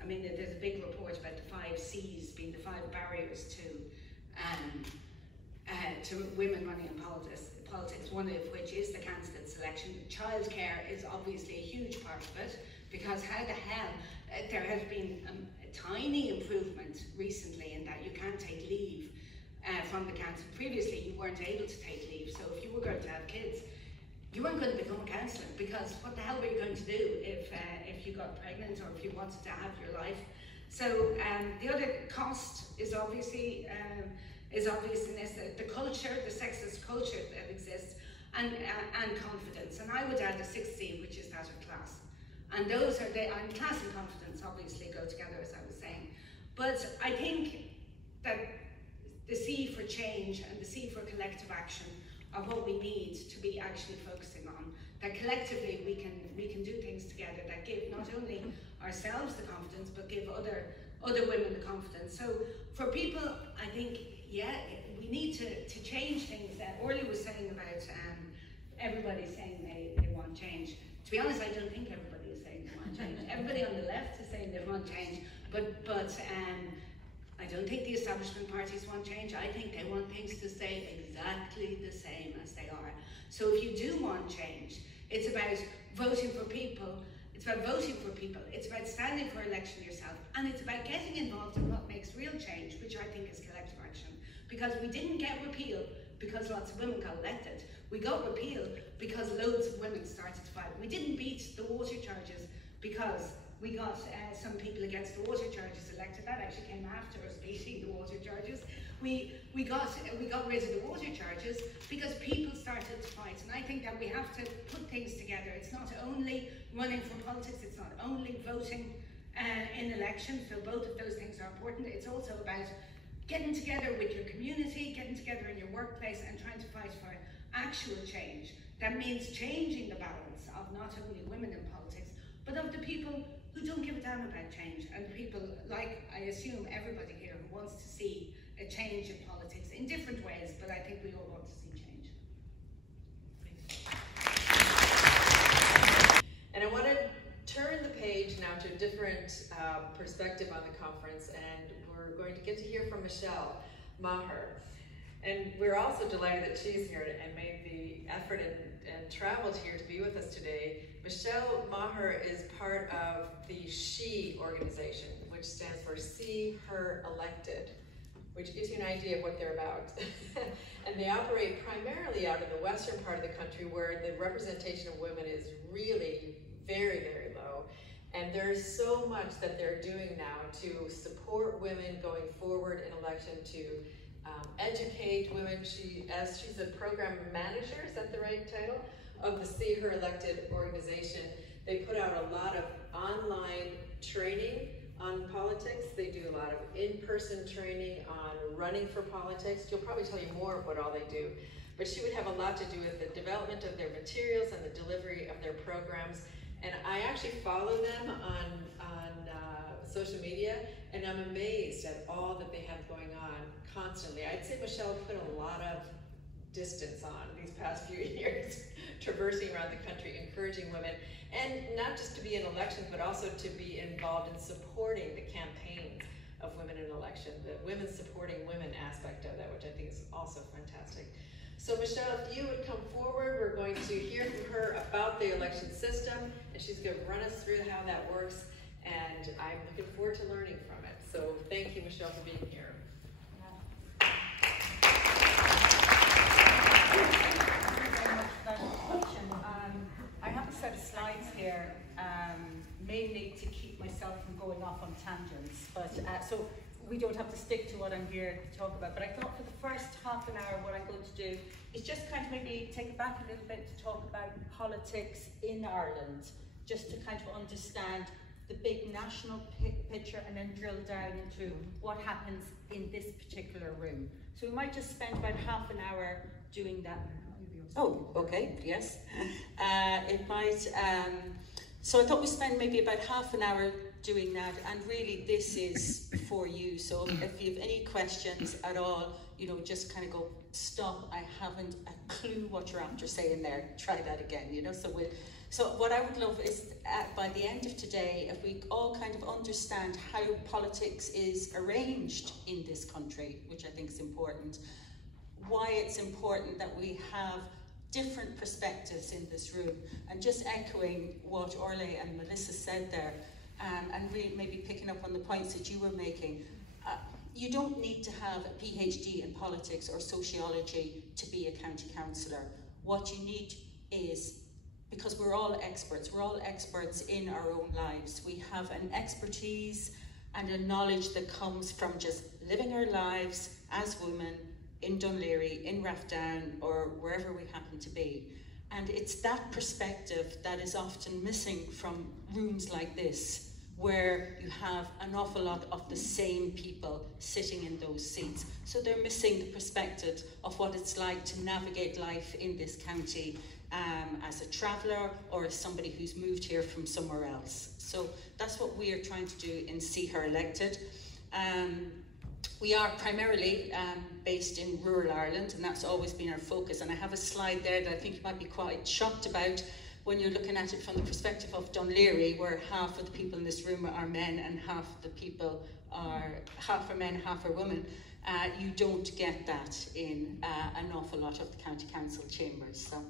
I mean, there's a big report about the 5 C's being the 5 barriers to women running in politics, one of which is the candidate selection. Childcare is obviously a huge part of it, because how the hell, there has been a tiny improvement recently in that you can't take leave from the council. Previously you weren't able to take leave, so if you were going to have kids, you weren't going to become a councillor, because what the hell were you going to do if you got pregnant or if you wanted to have your life? So the other cost is obviously obvious in this, the culture, the sexist culture that exists, and confidence. And I would add a 6th C, which is that of class. And those are and class and confidence obviously go together, as I was saying. But I think that the C for change and the C for collective action are what we need to be actually focusing on. That collectively we can do things together that give not only ourselves the confidence, but give other women the confidence. So for people, I think, yeah, we need to change things. Orli was saying about everybody saying they want change. To be honest, I don't think everybody is saying they want change. Everybody on the left is saying they want change, but I don't think the establishment parties want change. I think they want things to stay exactly the same as they are. So if you do want change, it's about voting for people. It's about voting for people. It's about standing for election yourself, and it's about getting involved in what makes real change, which I think is collective action. Because we didn't get repeal because lots of women got elected. We got repeal because loads of women started to fight. We didn't beat the water charges because we got some people against the water charges elected. That actually came after us beating the water charges. We got rid of the water charges because people started to fight. And I think that we have to put things together. It's not only running for politics, it's not only voting in elections, so both of those things are important. It's also about getting together with your community, getting together in your workplace, and trying to fight for actual change. That means changing the balance of not only women in politics, but of the people who don't give a damn about change, and people like, I assume, everybody here who wants to see a change in politics in different ways, but I think we all want to see change. And I want to turn the page now to a different perspective on the conference, and we're going to get to hear from Michelle Maher. And we're also delighted that she's here and made the effort and traveled here to be with us today. Michelle Maher is part of the SHE organization, which stands for See Her Elected, which gives you an idea of what they're about. And they operate primarily out in the western part of the country, where the representation of women is really very, very low. And there's so much that they're doing now to support women going forward in election, to educate women. She's a program manager, is that the right title, of the See Her Elected organization. They put out a lot of online training on politics. They do a lot of in-person training on running for politics. She'll probably tell you more of what all they do. But she would have a lot to do with the development of their materials and the delivery of their programs. And I actually follow them on social media, and I'm amazed at all that they have going on constantly. I'd say Michelle put a lot of distance on these past few years, traversing around the country, encouraging women, and not just to be in elections, but also to be involved in supporting the campaigns of women in election, the women supporting women aspect of that, which I think is also fantastic. So Michelle, if you would come forward, we're going to hear from her about the election system, and she's going to run us through how that works, and I'm looking forward to learning from it. So thank you, Michelle, for being here. off on tangents, but so we don't have to stick to what I'm here to talk about. But I thought for the first half an hour, what I'm going to do is just kind of maybe take it back a little bit to talk about politics in Ireland, just to kind of understand the big national picture and then drill down into what happens in this particular room. So we might just spend about half an hour doing that. Oh, okay, yes. It might, so I thought we'd spend maybe about half an hour doing that, and really this is for you. So if you have any questions at all, you know, just kind of go, stop, I haven't a clue what you're after saying there, try that again, you know. So what I would love is, by the end of today, if we all kind of understand how politics is arranged in this country, which I think is important, why it's important that we have different perspectives in this room, and just echoing what Orli and Melisa said there, and really maybe picking up on the points that you were making. You don't need to have a PhD in politics or sociology to be a county councillor. What you need is, because we're all experts in our own lives. We have an expertise and a knowledge that comes from just living our lives as women in Dún Laoghaire, in Rathdown, or wherever we happen to be. And it's that perspective that is often missing from rooms like this, where you have an awful lot of the same people sitting in those seats. So they're missing the perspective of what it's like to navigate life in this county as a traveller or as somebody who's moved here from somewhere else. So that's what we are trying to do in See Her Elected. We are primarily based in rural Ireland, and that's always been our focus. And I have a slide there that I think you might be quite shocked about when you're looking at it from the perspective of Dún Laoghaire, where half of the people in this room are men and half are men, half are women. You don't get that in an awful lot of the county council chambers. So,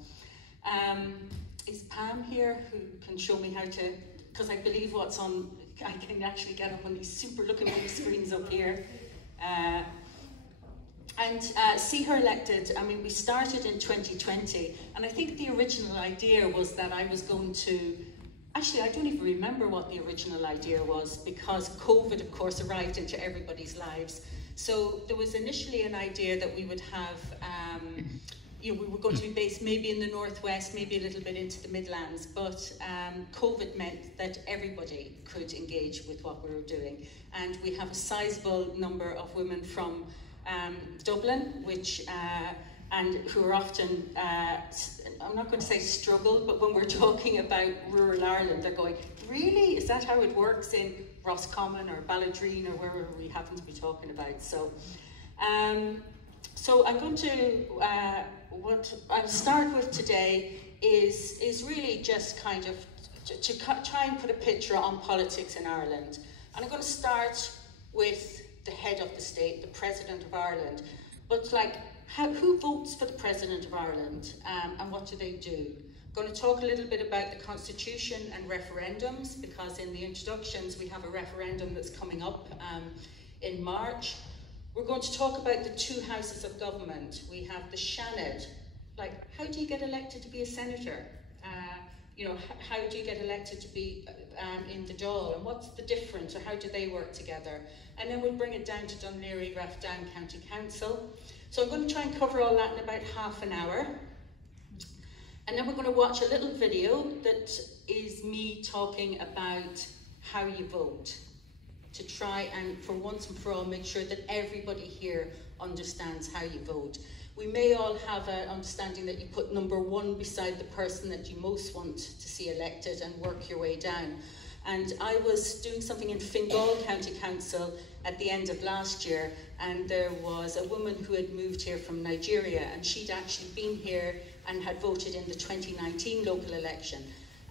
is Pam here who can show me how to, because I believe what's on, I can actually get up on these super looking big screens up here. See Her Elected, I mean, we started in 2020, and I think the original idea was that I was going to, actually I don't even remember what the original idea was, because COVID of course arrived into everybody's lives. So there was initially an idea that we would have, you know, we were going to be based maybe in the Northwest, maybe a little bit into the Midlands, but COVID meant that everybody could engage with what we were doing. And we have a sizable number of women from Dublin, which and who are often, I'm not going to say struggle, but when we're talking about rural Ireland, they're going, really? Is that how it works in Roscommon or Balladreen or wherever we happen to be talking about? So, so I'm going to, what I'll start with today is really just kind of to try and put a picture on politics in Ireland. And I'm going to start with the head of the state, the President of Ireland. But like, who votes for the President of Ireland, and what do they do? I'm going to talk a little bit about the Constitution and referendums, because in the introductions we have a referendum that's coming up in March. We're going to talk about the two houses of government. We have the Seanad, like how do you get elected to be a senator? You know, how do you get elected to be in the Dáil, and what's the difference, or how do they work together? And then we'll bring it down to Dún Laoghaire, Rathdown County Council. So I'm going to try and cover all that in about half an hour. And then we're going to watch a little video that is me talking about how you vote, to try and for once and for all make sure that everybody here understands how you vote. We may all have an understanding that you put number one beside the person that you most want to see elected and work your way down. And I was doing something in Fingal County Council at the end of last year, and there was a woman who had moved here from Nigeria, and she'd actually been here and had voted in the 2019 local election.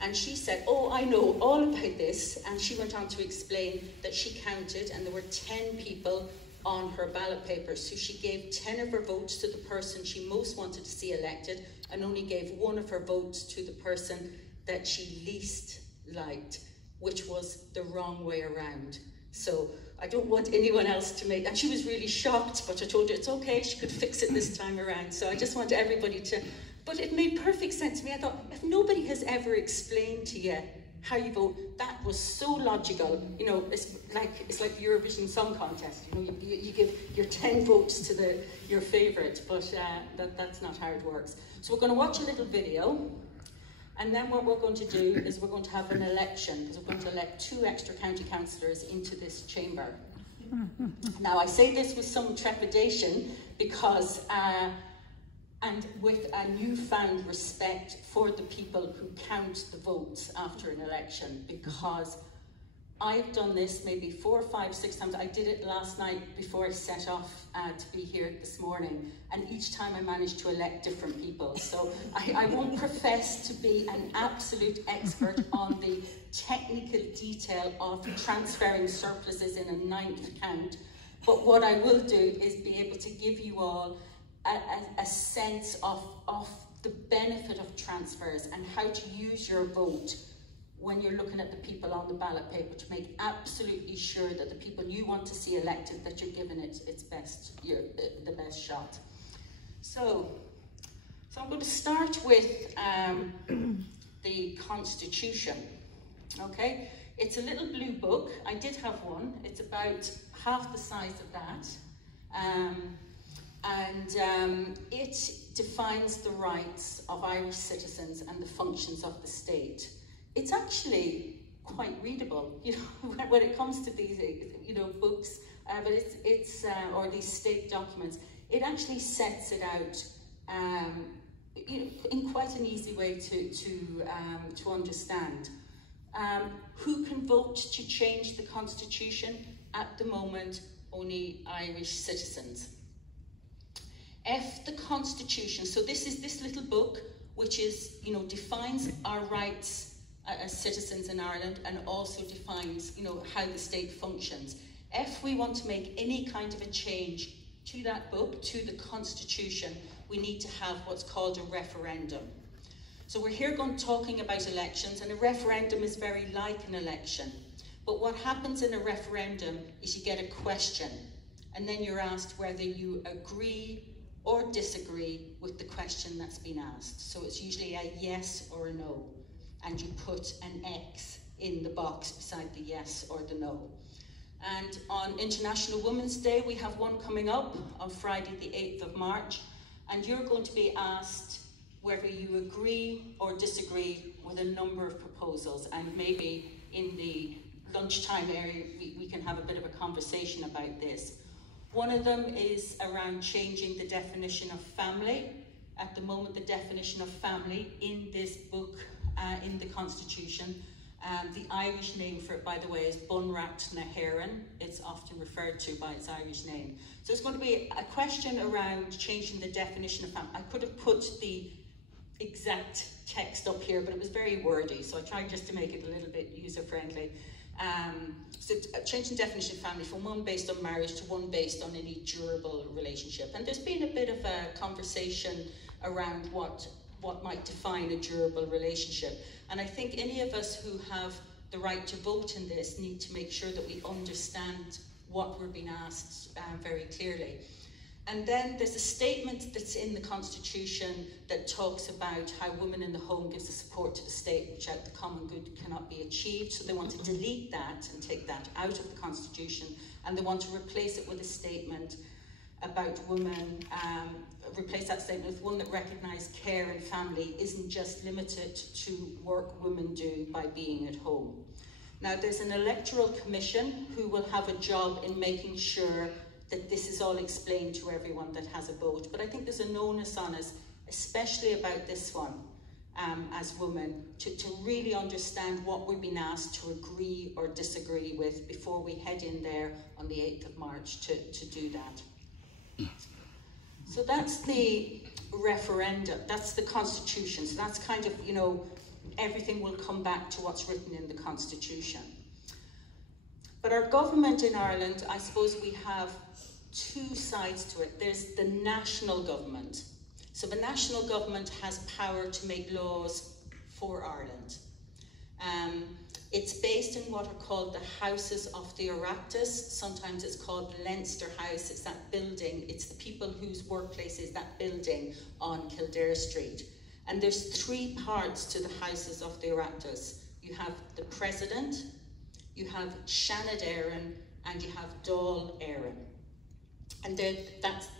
And she said, oh, I know all about this. And she went on to explain that she counted, and there were 10 people on her ballot paper. So she gave 10 of her votes to the person she most wanted to see elected, and only gave 1 of her votes to the person that she least liked, which was the wrong way around. So I don't want anyone else to make, and she was really shocked, but I told her it's okay, she could fix it this time around. So I just want everybody to, but it made perfect sense to me. I thought, if nobody has ever explained to you how you vote, that was so logical. You know, it's like the Eurovision Song Contest. You know, you give your 10 votes to your favourite, but that's not how it works. So we're going to watch a little video, and then what we're going to do is we're going to have an election, because we're going to elect 2 extra county councillors into this chamber. Now, I say this with some trepidation because, and with a newfound respect for the people who count the votes after an election, because I've done this maybe 4, 5, 6 times. I did it last night before I set off to be here this morning, and each time I managed to elect different people. So I won't profess to be an absolute expert on the technical detail of transferring surpluses in a 9th count, but what I will do is be able to give you all a sense of the benefit of transfers and how to use your vote when you're looking at the people on the ballot paper to make absolutely sure that the people you want to see elected, that you're giving it its best, the best shot. So I'm going to start with the Constitution. Okay, it's a little blue book. I did have one. It's about half the size of that. It defines the rights of Irish citizens and the functions of the state. It's actually quite readable, you know, when it comes to these, you know, books, but it's or these state documents. It actually sets it out, you know, in quite an easy way to understand. Who can vote to change the Constitution? At the moment, only Irish citizens. F, the Constitution. So this is this little book, which is, you know, defines our rights as citizens in Ireland, and also defines, you know, how the state functions. If we want to make any kind of a change to that book, to the Constitution, we need to have what's called a referendum. So we're here talking about elections, and a referendum is very like an election. But what happens in a referendum is you get a question, and then you're asked whether you agree or disagree with the question that's been asked. So it's usually a yes or a no, and you put an X in the box beside the yes or the no. And on International Women's Day, we have one coming up on Friday the 8th of March, and you're going to be asked whether you agree or disagree with a number of proposals, and maybe in the lunchtime area we can have a bit of a conversation about this. One of them is around changing the definition of family. At the moment, the definition of family in this book, in the Constitution, the Irish name for it, by the way, is Bunrat na hÉireann. It's often referred to by its Irish name. So it's going to be a question around changing the definition of family. I could have put the exact text up here, but it was very wordy, so I tried just to make it a little bit user-friendly. So changing the definition of family from one based on marriage to one based on any durable relationship. And there's been a bit of a conversation around what might define a durable relationship. And I think any of us who have the right to vote in this need to make sure that we understand what we're being asked very clearly. And then there's a statement that's in the Constitution that talks about how women in the home gives the support to the state, which out the common good cannot be achieved. So they want to delete that and take that out of the Constitution, and they want to replace it with a statement about women, replace that statement with one that recognises care and family isn't just limited to work women do by being at home. Now, there's an electoral commission who will have a job in making sure that this is all explained to everyone that has a vote. But I think there's an onus on us, especially about this one, as women, to really understand what we've been asked to agree or disagree with before we head in there on the 8th of March to do that. So that's the referendum, that's the Constitution. So that's kind of, you know, everything will come back to what's written in the Constitution. But our government in Ireland, I suppose we have two sides to it. There's the national government. So the national government has power to make laws for Ireland. It's based in what are called the Houses of the Oireachtas. Sometimes it's called Leinster House. It's that building. It's the people whose workplace is that building on Kildare Street. And there's three parts to the Houses of the Oireachtas. you have the President, you have Shannon Éireann, and you have Dáil Éireann. And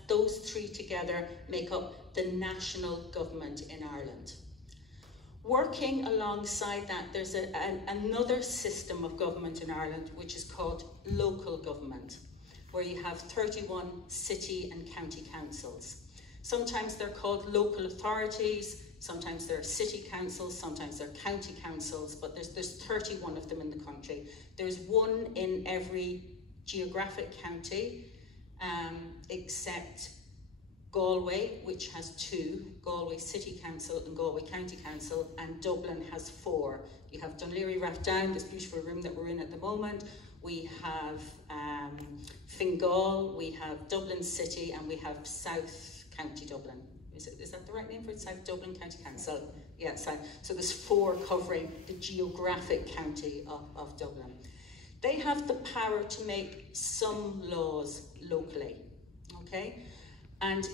those three together make up the national government in Ireland. Working alongside that, there's another system of government in Ireland which is called local government, where you have 31 city and county councils. Sometimes they're called local authorities, sometimes they're city councils, sometimes they're county councils, but there's 31 of them in the country. There's one in every geographic county, except Galway, which has 2, Galway City Council and Galway County Council, and Dublin has 4. You have Dún Laoghaire Rathdown, this beautiful room that we're in at the moment. We have Fingal, we have Dublin City, and we have South County Dublin. Is that the right name for it? South Dublin County Council? Yeah, so there's 4 covering the geographic county of Dublin. They have the power to make some laws locally, okay? And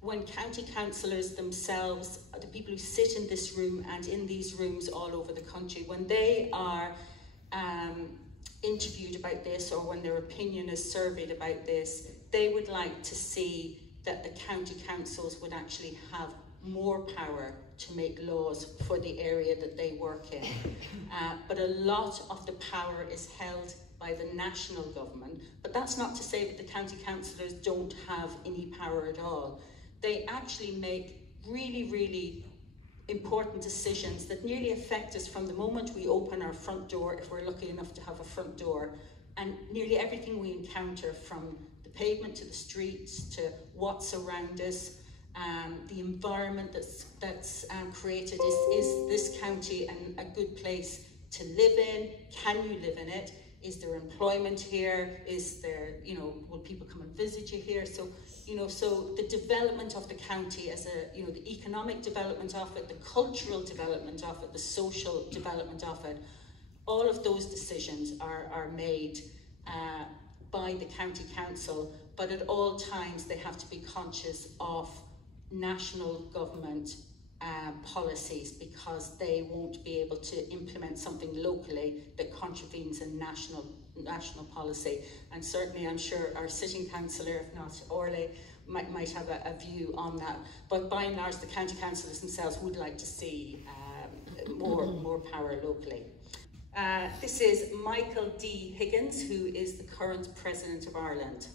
when county councillors themselves, the people who sit in this room and in these rooms all over the country, when they are interviewed about this, or when their opinion is surveyed about this, they would like to see that the county councils would actually have more power to make laws for the area that they work in. But a lot of the power is held by the national government, but that's not to say that the county councillors don't have any power at all. They actually make really, really important decisions that nearly affect us from the moment we open our front door, if we're lucky enough to have a front door, and nearly everything we encounter, from the pavement to the streets to what's around us. The environment that's created, is this county a good place to live in? Can you live in it? Is there employment here? Is there, will people come and visit you here? So, so the development of the county as the economic development of it, the cultural development of it, the social development of it, all of those decisions are made by the county council, but at all times they have to be conscious of national government policies, because they won't be able to implement something locally that contravenes a national policy. And certainly I'm sure our sitting councillor, if not Orli, might have a view on that. But by and large, the county councillors themselves would like to see more power locally. This is Michael D. Higgins, who is the current President of Ireland.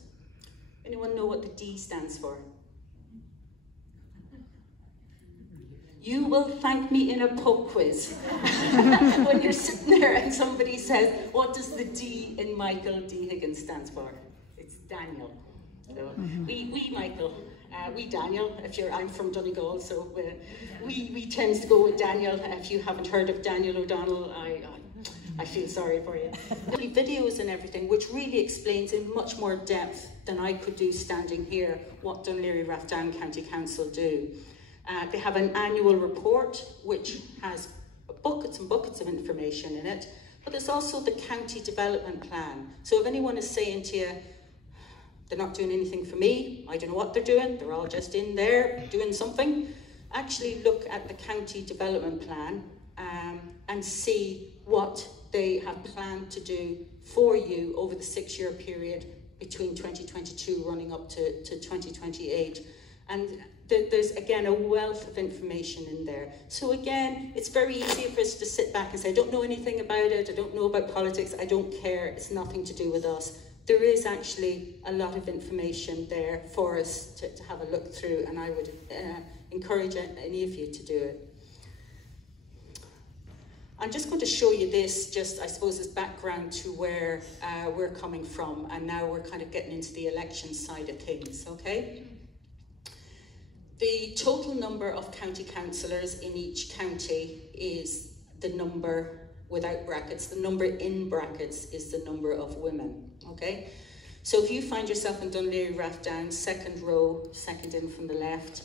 Anyone know what the D stands for? You will thank me in a pub quiz when you're sitting there and somebody says, what does the D in Michael D. Higgins stands for? It's Daniel. So we Michael, we Daniel. I'm from Donegal, so we tend to go with Daniel. If you haven't heard of Daniel O'Donnell, I feel sorry for you. Videos and everything, which really explains in much more depth than I could do standing here what Dún Laoghaire Rathdown County Council do. They have an annual report which has buckets and buckets of information in it, but there's also the county development plan. So if anyone is saying to you, they're not doing anything for me, I don't know what they're doing, they're all just in there doing something, actually look at the county development plan and see what they have planned to do for you over the 6-year period between 2022 running up to 2028. And there's, again, a wealth of information in there. So again, it's very easy for us to sit back and say, I don't know anything about it, I don't know about politics, I don't care, it's nothing to do with us. There is actually a lot of information there for us to have a look through, and I would encourage any of you to do it. I'm just going to show you this, just I suppose as background to where we're coming from, and now we're kind of getting into the election side of things, okay? The total number of county councillors in each county is the number without brackets. The number in brackets is the number of women, okay? So if you find yourself in Dún Laoghaire Rathdown, second row, second in from the left,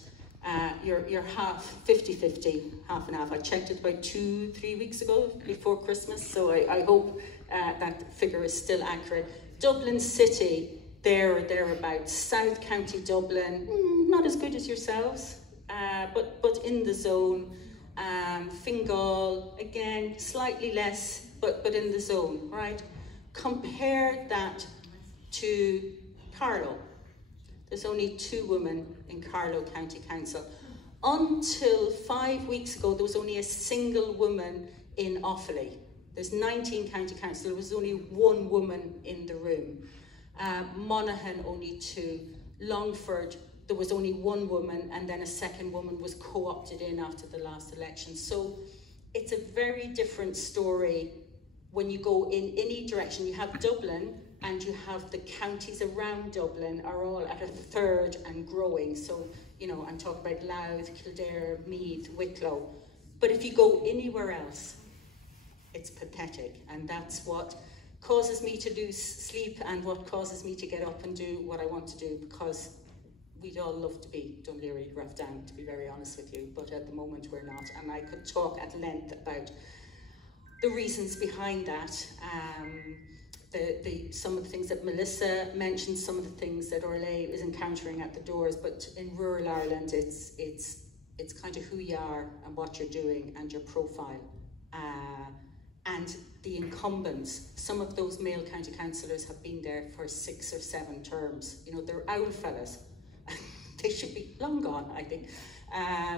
you're half, 50-50, half and half. I checked it about 2-3 weeks ago before Christmas, so I hope that figure is still accurate. Dublin City, there or thereabouts. South County Dublin, not as good as yourselves, but in the zone. Fingal, again, slightly less, but in the zone, right? Compare that to Carlow. There's only 2 women in Carlow County Council. Until 5 weeks ago, there was only a single woman in Offaly. There's 19 county council, there was only 1 woman in the room. Monaghan, only 2. Longford, there was only 1 woman, and then a second woman was co-opted in after the last election. So it's a very different story when you go in any direction. You have Dublin, and you have the counties around Dublin are all at a third and growing. So, you know, I'm talking about Louth, Kildare, Meath, Wicklow. But if you go anywhere else, it's pathetic. And that's what causes me to lose sleep and what causes me to get up and do what I want to do, because we'd all love to be Dunleary, Rathdown, to be very honest with you. But at the moment, we're not. And I could talk at length about the reasons behind that. Some of the things that Melisa mentioned, some of the things that Orli is encountering at the doors, but in rural Ireland, it's kind of who you are and what you're doing and your profile. And the incumbents, some of those male county councillors have been there for 6 or 7 terms. You know, they're old fellas. They should be long gone, I think.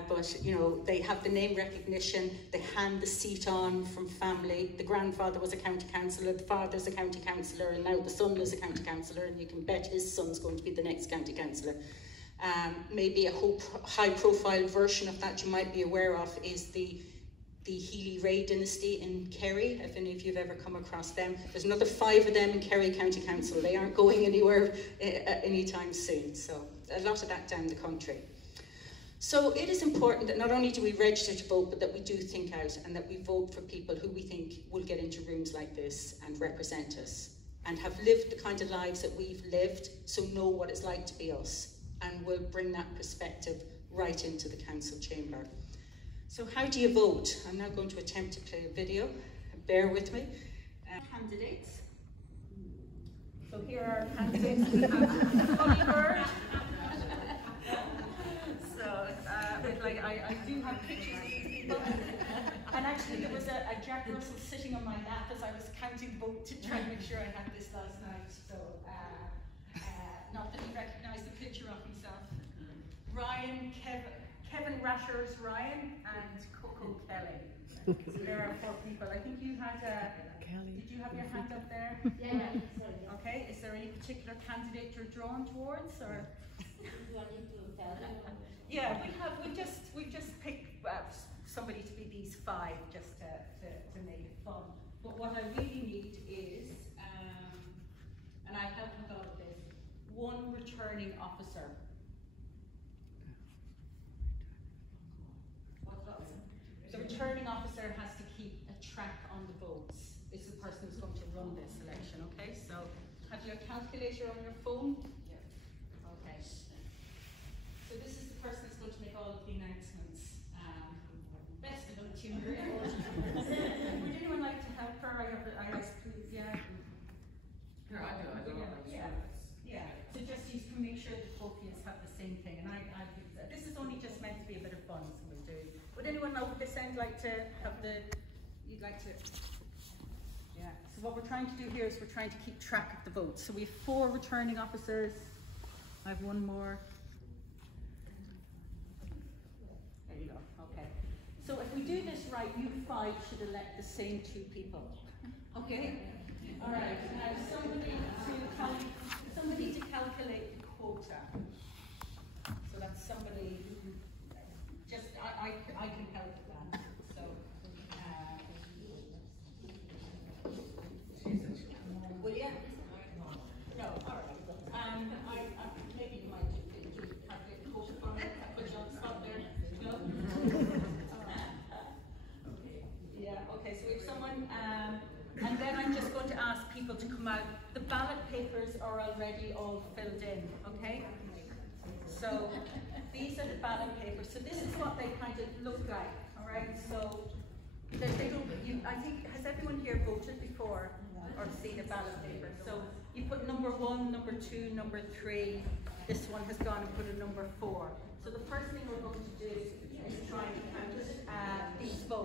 But, you know, they have the name recognition, they hand the seat on from family. The grandfather was a county councillor, the father's a county councillor, and now the son is a county councillor, and you can bet his son's going to be the next county councillor. Maybe a high-profile version of that you might be aware of is the Healy-Ray dynasty in Kerry, if any of you have ever come across them. There's another 5 of them in Kerry County Council. They aren't going anywhere anytime soon. So a lot of that down the country. So it is important that not only do we register to vote, but that we do think out and that we vote for people who we think will get into rooms like this and represent us and have lived the kind of lives that we've lived, so know what it's like to be us, and will bring that perspective right into the council chamber. So how do you vote? I'm now going to attempt to play a video. Bear with me. Candidates. So here are candidates. We have Funny Bird. I do have pictures of these people. And actually there was a Jack Russell sitting on my lap as I was counting vote to try and make sure I had this last night. So not that he recognised the picture of himself. Ryan, Kevin Rasher's Ryan, and Coco Kelly. So there are 4 people. I think you had did you have your hand up there? Yeah. Okay. Is there any particular candidate you're drawn towards, or? Yeah, we've just picked somebody to be these 5 just to make it fun. But what I really need is, and I haven't thought of this, 1 returning officer. The returning officer has to keep a track on the votes. It's the person who's going to run this election, okay? So, have you a calculator on your phone? Yeah. Okay. So this is the person who's going to make all of the announcements. Best of luck to you. Would anyone like to help her? I asked, please, yeah. Yeah, I don't know. Yeah. So just you can make sure that both of you have the same thing. And this is only just meant to be a bit of fun, so we'll do. Would anyone know what this sounds like to have you'd like to? Yeah. So what we're trying to do here is we're trying to keep track of the votes. So we have 4 returning officers. I have 1 more. There you go. Okay. So if we do this right, you 5 should elect the same 2 people. Okay. All right. Now somebody to calculate the quota. So that's somebody who just I can help with that. So. Will you? No. All right. Maybe you might do calculate the quota for me. Put you on the spot there. No. Yeah. Okay. So we have someone. And then I'm just going to ask people to come out. The ballot papers are already all filled in, okay? So these are the ballot papers. So this is what they kind of look like, all right? So they don't, I think, has everyone here voted before or seen a ballot paper? So you put number 1, number 2, number 3. This one has gone and put a number 4. So the first thing we're going to do is try and count these votes.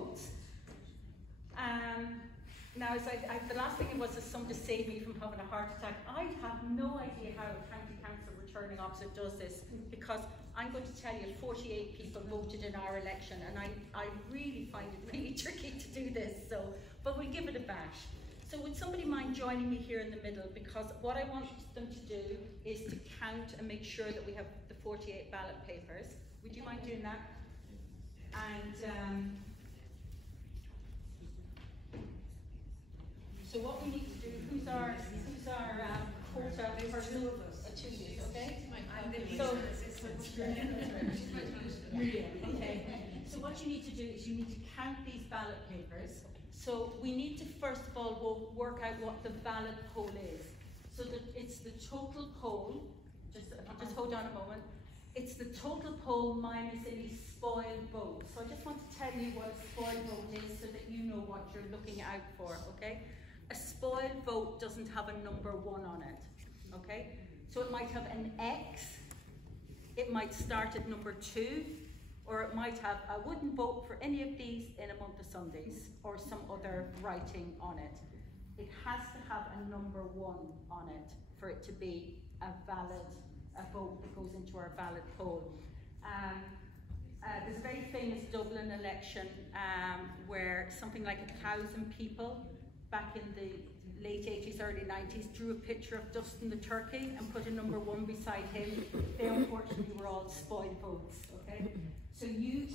last thing it was is someone to save me from having a heart attack. I have no idea how a county council returning officer does this, because I'm going to tell you 48 people voted in our election, and I really find it really tricky to do this, so, but we'll give it a bash. So would somebody mind joining me here in the middle, because what I want them to do is to count and make sure that we have the 48 ballot papers. Would you mind doing that? And so what we need to do, who's our quota person? Two of us, okay? Okay. So what you need to do is you need to count these ballot papers. So we need to first of all work out what the ballot poll is. So that it's the total poll. Just hold on a moment. It's the total poll minus any spoiled vote. So I just want to tell you what a spoiled vote is, so that you know what you're looking out for. Okay. A spoiled vote doesn't have a number 1 on it. Okay. So it might have an X, it might start at number 2, or it might have, I wouldn't vote for any of these in a month of Sundays, or some other writing on it. It has to have a number 1 on it for it to be a vote that goes into our valid poll. There's a very famous Dublin election where something like 1,000 people back in the late 80s, early 90s, drew a picture of Dustin the turkey and put a number 1 beside him. They unfortunately were all spoiled votes, okay? So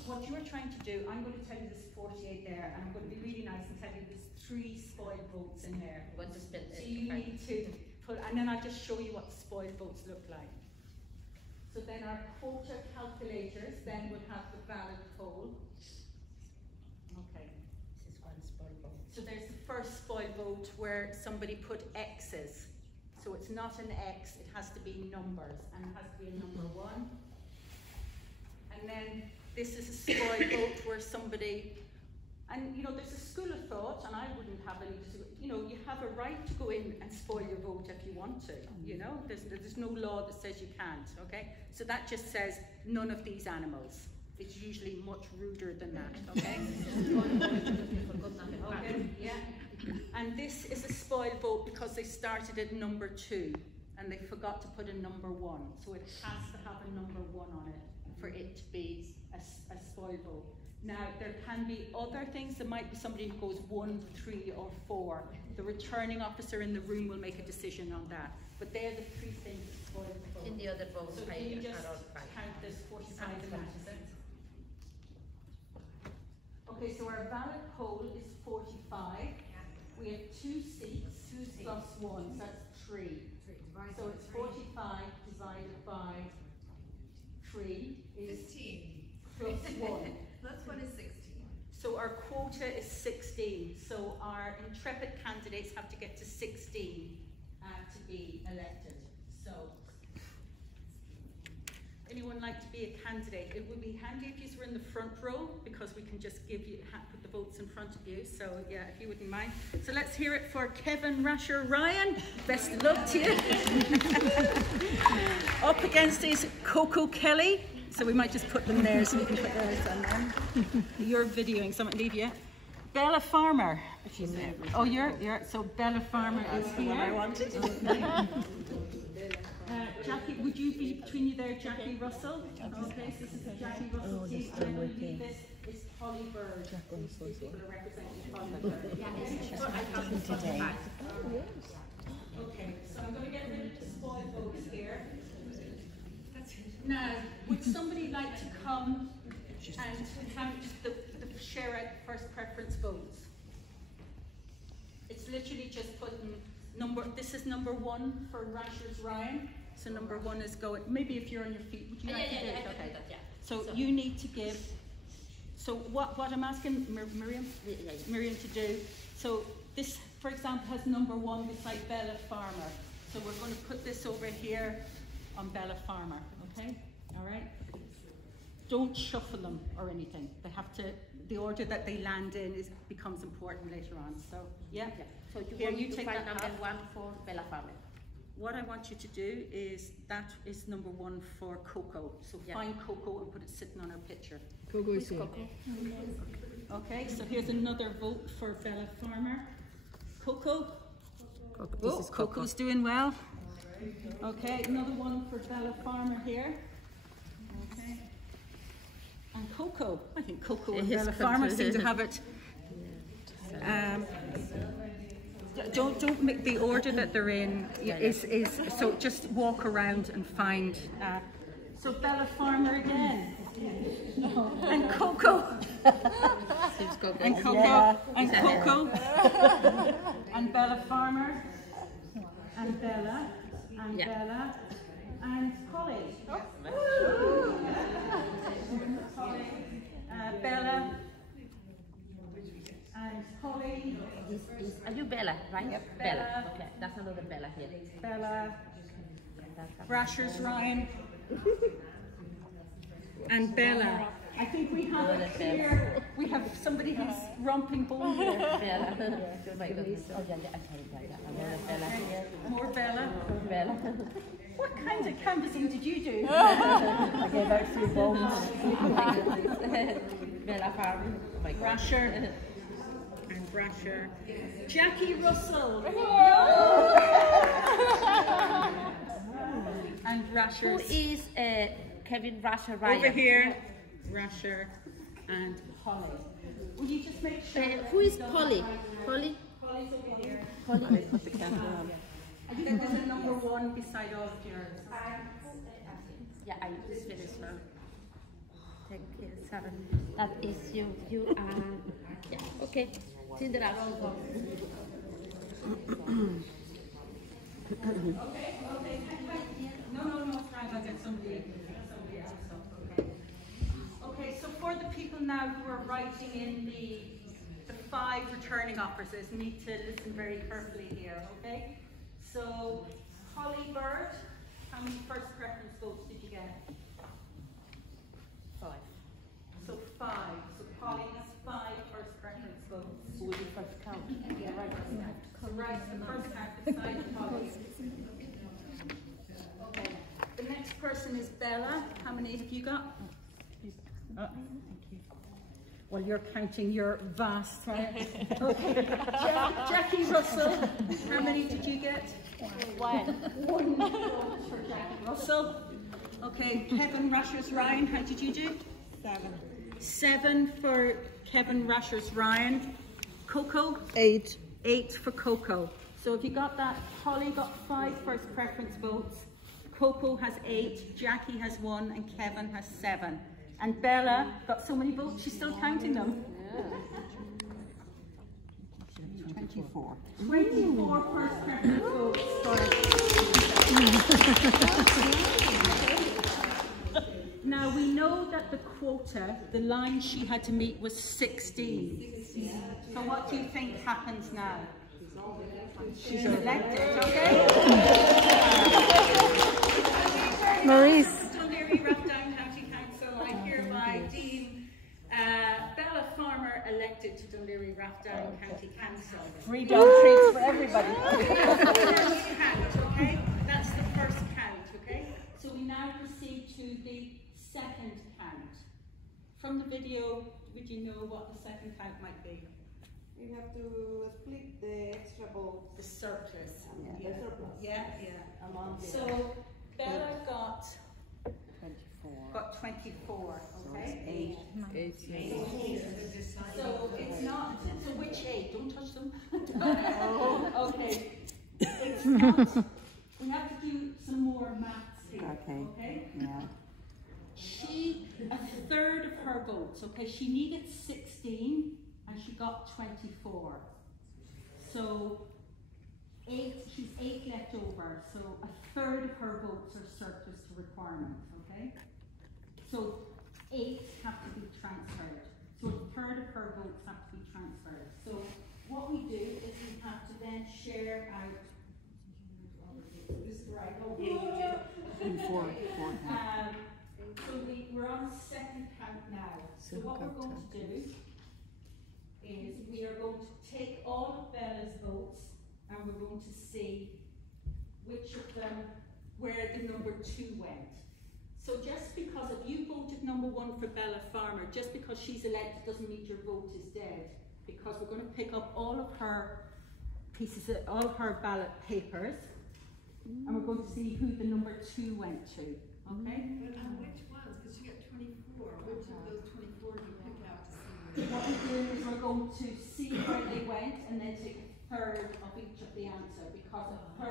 what you're trying to do, I'm going to tell you there's 48 there, and I'm going to be really nice and tell you there's 3 spoiled votes in there. So you need to put, and then I'll just show you what the spoiled votes look like. So then our quota calculators then would have the valid poll. Okay. This is one spoiled vote. So there's the first spoiled vote where somebody put X's. So it's not an X, it has to be numbers, and it has to be a number 1. And then this is a spoiled vote where somebody, and you know, there's a school of thought, and I wouldn't have any, you know, you have a right to go in and spoil your vote if you want to, you know, there's no law that says you can't, okay? So that just says none of these animals. It's usually much ruder than that, okay? Okay, yeah. And this is a spoiled vote because they started at number 2 and they forgot to put a number 1. So it has to have a number 1 on it for it to be a spoiled vote. Now, there can be other things. There might be somebody who goes 1, 3, or 4. The returning officer in the room will make a decision on that. But they're the 3 things that spoil the vote. In the other votes, so can you just count this 45 in that, is it? Okay, so our valid poll is 45. We have 2 seats, 2 plus 1, so that's 3. So it's 45 divided by 3 is 15 plus 1. That's what is 16. So our quota is 16. So our intrepid candidates have to get to 16 to be elected. So, anyone like to be a candidate? It would be handy if you were in the front row, because we can just give you, put the votes in front of you. So yeah, if you wouldn't mind. So let's hear it for Kevin Rasher Ryan. Best of luck to you. Up against is Coco Kelly. So we might just put them there so we can put theirs on there. You're videoing, someone leave you. Bella Farmer. Oh, you're so Bella Farmer is here. I wanted. Jackie, would you be between you there, Jackie Russell? Okay, so this is Jackie Russell. This is Polly Bird. People are representing Polly Bird. Today. Okay, so I'm going to get rid of the spoiled votes here. Now, would somebody like to come and count share out first preference votes? It's literally just putting this is number 1 for Rashers Ryan. So number 1 is going, maybe if you're on your feet, would you like to do it? Okay. So you need to give, so what I'm asking Miriam to do, so this, for example, has number 1 beside Bella Farmer. So we're going to put this over here on Bella Farmer, okay? All right? Don't shuffle them or anything. They have to, the order that they land in becomes important later on. So, yeah. So Here, you to take find that number up. 1 for Bella Farmer. What I want you to do is, that is number 1 for Coco. So find Coco and put it sitting on our picture. Coco is here. Okay, so here's another vote for Bella Farmer. Coco, Coco's doing well. Okay, another one for Bella Farmer here. Okay. And Coco. I think Coco and Bella Farmer seem to have it. Don't make the order that they're in is so just walk around and find. So Bella Farmer again. And Coco. And Coco. And Coco. And Bella Farmer. And Bella. And Bella. And Holly. Bella. And Holly. Are you Bella, right? Yep. Bella. Okay, that's another Bella here. Bella. Brasher's Ryan. And Bella. I think we have it here. We have somebody who's romping ball here. Bella. Oh my goodness. More Bella. Bella. What kind of canvassing did you do? I gave out 2 bones. Bella Farm. Oh my God. Brasher. And Brasher. Jackie Russell. And Brasher. Who is Kevin Rasher Ryan? Over here. Brasher and Holly. Will you just make sure? Who is Polly? Polly? Holly's over here. Polly. Put the camera on. I think there's a number 1 beside all of yours. Yeah, I just finished now. Thank you, 7. That is you. You are. Yeah. Okay. Tinder out. Okay. No, try to get somebody else up. Okay, so for the people now who are writing in the 5 returning officers, need to listen very carefully here, okay? So, Holly Bird, how many first preference votes did you get? 5. So 5. So Holly has 5 first preference votes. Who will be first count? Yeah, right. So right, the first count beside Holly. Okay. The next person is Bella. How many have you got? Thank you. Well, you're counting your vast, right? Okay. Jackie Russell, how many did you get? 1 for Jackie Russell. Okay, Kevin Rasher's Ryan, how did you do? 7 for Kevin Rasher's Ryan. Coco? 8. 8 for Coco. So if you got that, Holly got 5 first preference votes. Coco has 8, Jackie has 1, and Kevin has 7. And Bella got so many votes, she's still counting them. Yeah. 24. 24 first preference votes for Now we know that the quota, the line she had to meet was 16. So what do you think happens now? She's elected, okay? Maurice. Dunleary Rathdown County Council, I hereby deem Bella Farmer elected to Dunleary Rathdown County Council. Free dog treats for everybody. First count, okay? That's the first count, okay? So we now proceed to the second count. From the video, would you know what the second count might be? You have to split the extra votes. The surplus. Yeah. The surplus. Yeah. Among the So Bella got 24, okay? 8. So it's not, so which 8? Don't touch them. Okay. It's not, we have to do some more maths here, okay? Yeah. She, a third of her votes, okay? She needed 16 and she got 24. So she's 8 left over, so a third of her votes are surplus to requirement, okay? So 8 have to be transferred. So a third of her votes have to be transferred. So what we do is we have to then share out. This is right. So we're on the second count now. So what we're going to do is we are going to take all of Bella's votes and we're going to see which of them, where the number 2 went. So just because if you voted number 1 for Bella Farmer, just because she's elected doesn't mean your vote is dead, because we're going to pick up all of her pieces of all her ballot papers, and we're going to see who the number 2 went to. Okay? But which ones? Because she got 24. Which of those 24 do you pick out to see? What we're doing is we're going to see where they went and then take a third of each of the answer, because a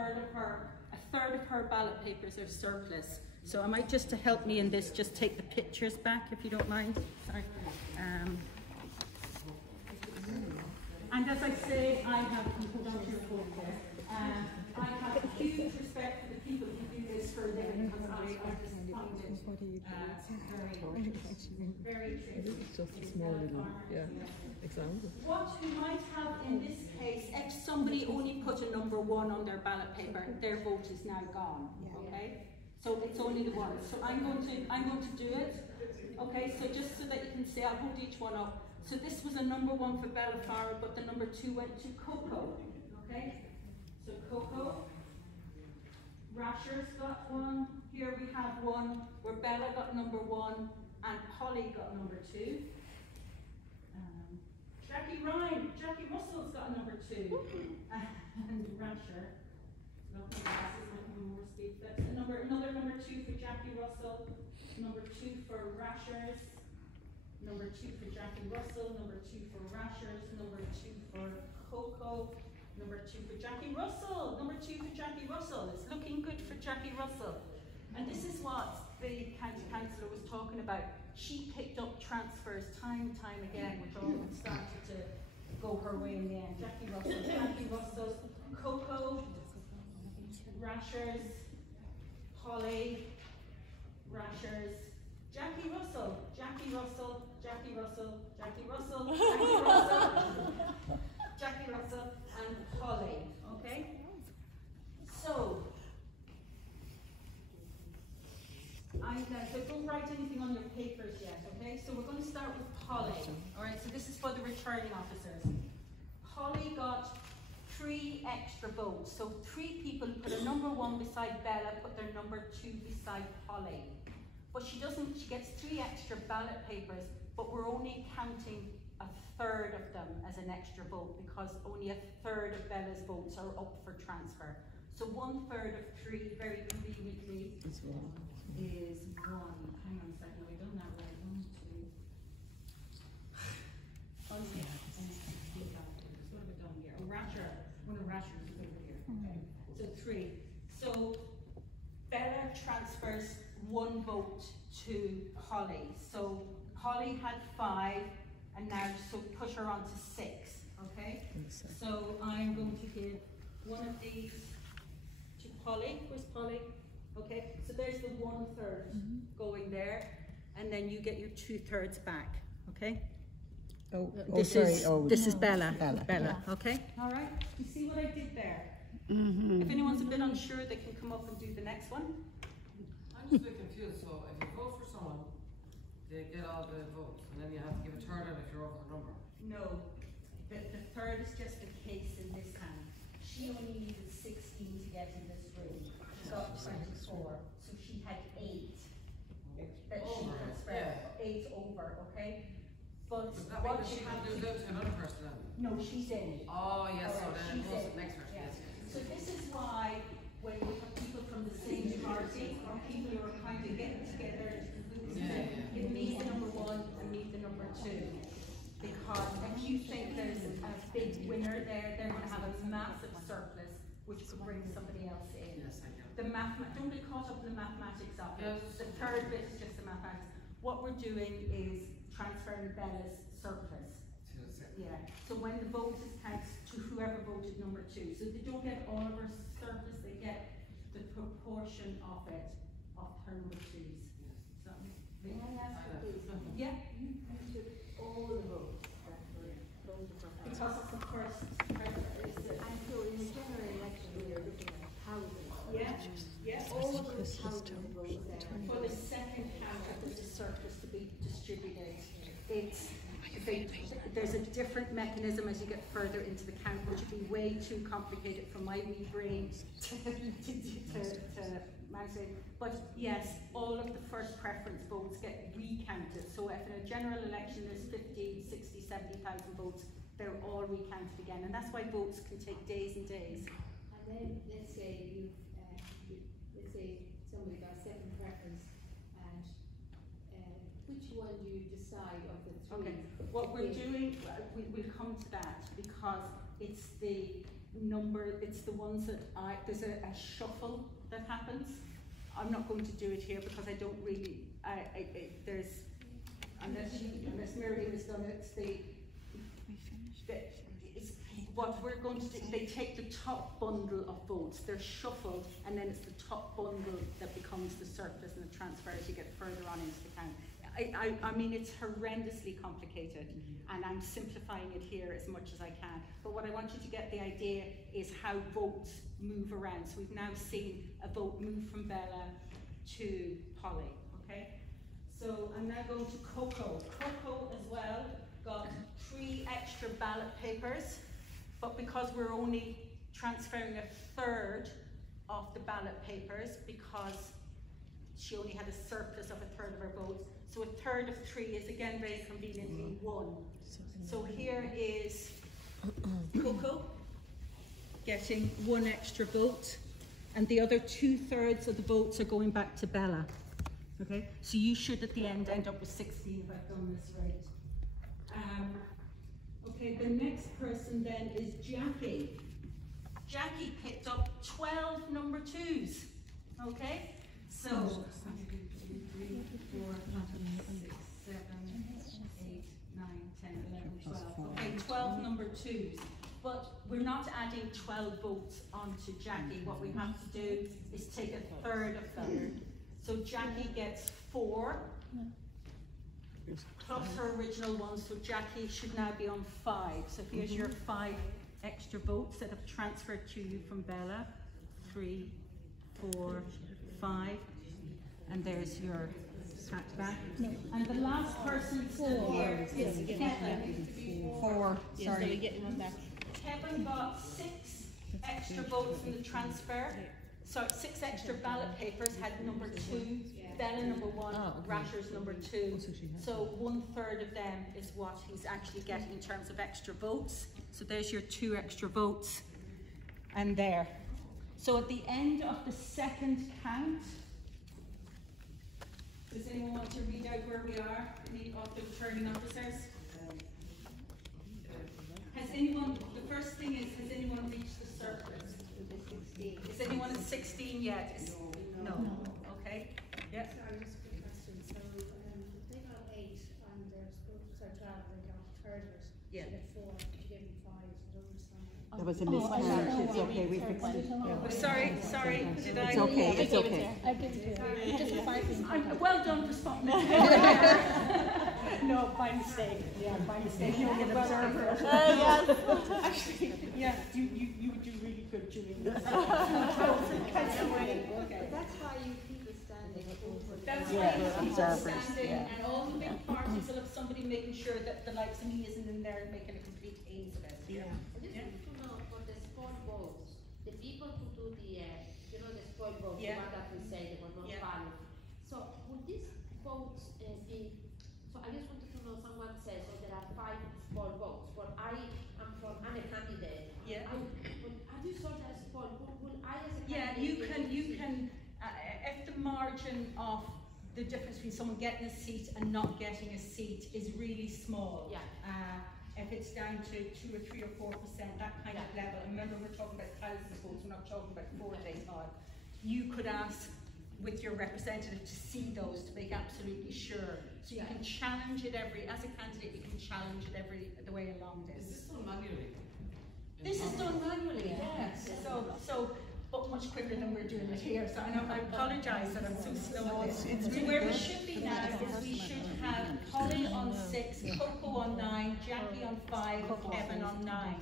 third of her ballot papers are surplus. So I might, just to help me in this, just take the pictures back if you don't mind. Sorry. And as I say, I have hold on to your phone there. I have huge respect for the people who do this for a living, because I just find it very tricky. It's just a small little example. What we might have in this case, if somebody only put a number 1 on their ballot paper, their vote is now gone. Okay, so it's only the one. So I'm going to do it. Okay, so just so that you can see, I'll hold each one up. So this was a number 1 for Belfara, but the number 2 went to Coco. Okay, so Coco. Rashers got 1. Here we have 1 where Bella got number 1 and Polly got number 2. Jackie Russell's got a number 2. And Rasher. Another number 2 for Jackie Russell. Number 2 for Rashers. Number 2 for Jackie Russell. Number 2 for Rashers. Number 2 for Coco. Number 2 for Jackie Russell. Number 2 for Jackie Russell. It's looking good for Jackie Russell. And this is what the county councillor was talking about. She picked up transfers time and time again, which all started to go her way in the end. Jackie Russell, Coco, Rashers, Holly, Rashers, Jackie Russell, Jackie Russell, Jackie Russell, Jackie Russell, Jackie Russell, Jackie Russell, and Holly. Okay? So, so don't write anything on your papers yet, okay? So we're going to start with Holly. Alright, so this is for the returning officers. Holly got 3 extra votes. So 3 people put a number 1 beside Bella, put their number 2 beside Holly. But she gets 3 extra ballot papers, but we're only counting a third of them as an extra vote, because only a third of Bella's votes are up for transfer. So 1/3 of 3, very conveniently, is 1. Hang on a second, have we done that right? 1, 2. What have we done here? Oh, Rasher. One of Rashers is over here. Okay. So 3. So Bella transfers 1 vote to Holly. So Holly had 5, and now so push her on to 6. Okay. So I'm going to give one of these to Polly. Where's Polly? Okay, so there's the 1/3 going there, and then you get your 2/3 back. Okay. This is Bella. Bella. Okay. All right. You see what I did there? If anyone's a bit unsure, they can come up and do the next one. I'm just a bit confused. So if you vote for someone, they get all the votes, and then you have to give a third out if you're over the number. No, the third is just a case in this hand. She only needed 16 to get in this room. She got 24, so she had 8 that she transferred. 8 over, okay? But that what means she can lose out to another person then? No, she's in. Oh yes, so then it goes to the next person. Yeah. Yes. So this is why when we have people from the same party, or people who are kind of getting together, you meet the number 1 and meet the number 2. Because if you think there's a big winner there, they're going to have a massive surplus, which could bring somebody else in. Yes, I get The it. don't be caught up in the mathematics of it. The third bit is just the mathematics. What we're doing is transferring Bella's surplus. Yeah. So when the vote is counted to whoever voted number 2. So they don't get all of her surplus, they get the proportion of it, of her number 2s. So, may I ask you please? Yeah, you took all the votes. Because it's the first. And so in the general election, we are looking at houses. Yeah, all of those housing votes there. For the second count, there's a surplus to be distributed. There's a different mechanism as you get further into the count, which would be way too complicated for my wee brain to manage it. But yes, all of the first preference votes get recounted. So if in a general election there's 50, 60, 70,000 votes, they're all recounted again, and that's why votes can take days and days. And then let's say let's say somebody got 7 preference, and which one do you decide of the 3? Okay, what we're doing, we'll come to that, because it's the number, it's the ones that there's a shuffle that happens. I'm not going to do it here because I don't really, there's, unless Mary has done it, it's what we're going to do, they take the top bundle of votes, they're shuffled, and then it's the top bundle that becomes the surplus and the transfer as you get further on into the count. I mean, it's horrendously complicated, and I'm simplifying it here as much as I can. But what I want you to get the idea is how votes move around. So we've now seen a vote move from Bella to Polly, okay? So I'm now going to Coco. Coco as well got 3 extra ballot papers, but because we're only transferring 1/3 of the ballot papers, because she only had a surplus of 1/3 of her votes, so 1/3 of 3 is again very conveniently 1. So here is Coco getting 1 extra vote, and the other 2/3 of the votes are going back to Bella. Okay, so you should at the end up with 16 if I've done this right. Okay, the next person then is Jackie. Jackie picked up 12 number 2s. Okay, so 1, 2, 3, 4, 5, 6, 7, 8, 9, 10, 11, 12. Okay, 12 number 2s. But we're not adding 12 votes onto Jackie. What we have to do is take 1/3 of them. So Jackie gets 4 plus her original 1, so Jackie should now be on 5. So here's your 5 extra votes that have transferred to you from Bella. 3, 4, 5, and there's your back. And the last person here is Kevin. 4. Sorry. Kevin got 6 extra votes from the transfer. So 6 extra ballot papers had number 2, Bella number 1, Rasher's number 2. So 1/3 of them is what he's actually getting in terms of extra votes. So there's your 2 extra votes, and there. So at the end of the second count, does anyone want to read out where we are, any of the returning officers? Has anyone, the first thing is, has anyone reached the surplus? Is anyone at 16 yet? No. Okay. Yeah. Sorry, just a quick question. So they got 8 and they're supposed to start 12, they got 1/3 of it. Yeah. They get 4, you gave them 5, I don't understand. There was a miscarriage. It's okay, we fixed it. Yeah. Sorry, did I? It's okay, it's okay. I give it to you. Just the 5. Well done for spotting it. No, by mistake. Yeah, by mistake. You were an observer. Actually, yeah, you would do really good doing this. Okay. That's why you people standing over. That's why you people standing, and all the big parties will have somebody making sure that the likes of me isn't in there and making a complete ace of it. I just want to know, for the spoil votes, the people who do the, the spoil votes, the one that we say they were not valid. So would these votes be, so I just wanted to know, someone says, so there are 5 spoil votes, but I'm a candidate. Yeah. Have you sort of spoil, will I as a candidate? Yeah, you can, if the margin of the difference between someone getting a seat and not getting a seat is really small. Yeah. If it's down to 2 or 3 or 4%, that kind of level, and remember we're talking about thousands of votes, we're not talking about 4 days on. You could ask with your representative to see those to make absolutely sure. So you can challenge it as a candidate, you can challenge it the way along this. Is this done manually? This is done manually, yes. So, but much quicker than we're doing it here. So I apologise that I'm so slow at this. So where we should be now is we should have Polly on 6, Coco on 9, Jackie on 5, Kevin on 9.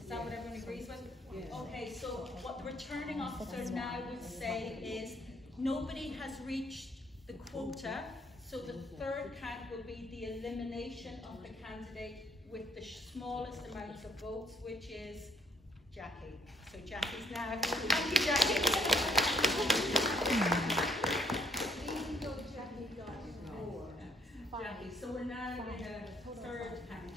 Is that what everyone agrees with? Yes. Okay, so what the returning officer now would say is nobody has reached the quota, so the 3rd count will be the elimination of the candidate with the smallest amounts of votes, which is Jackie. So Jackie's now, thank you Jackie. Even though Jackie got 4. Jackie, so we're now in a 3rd count.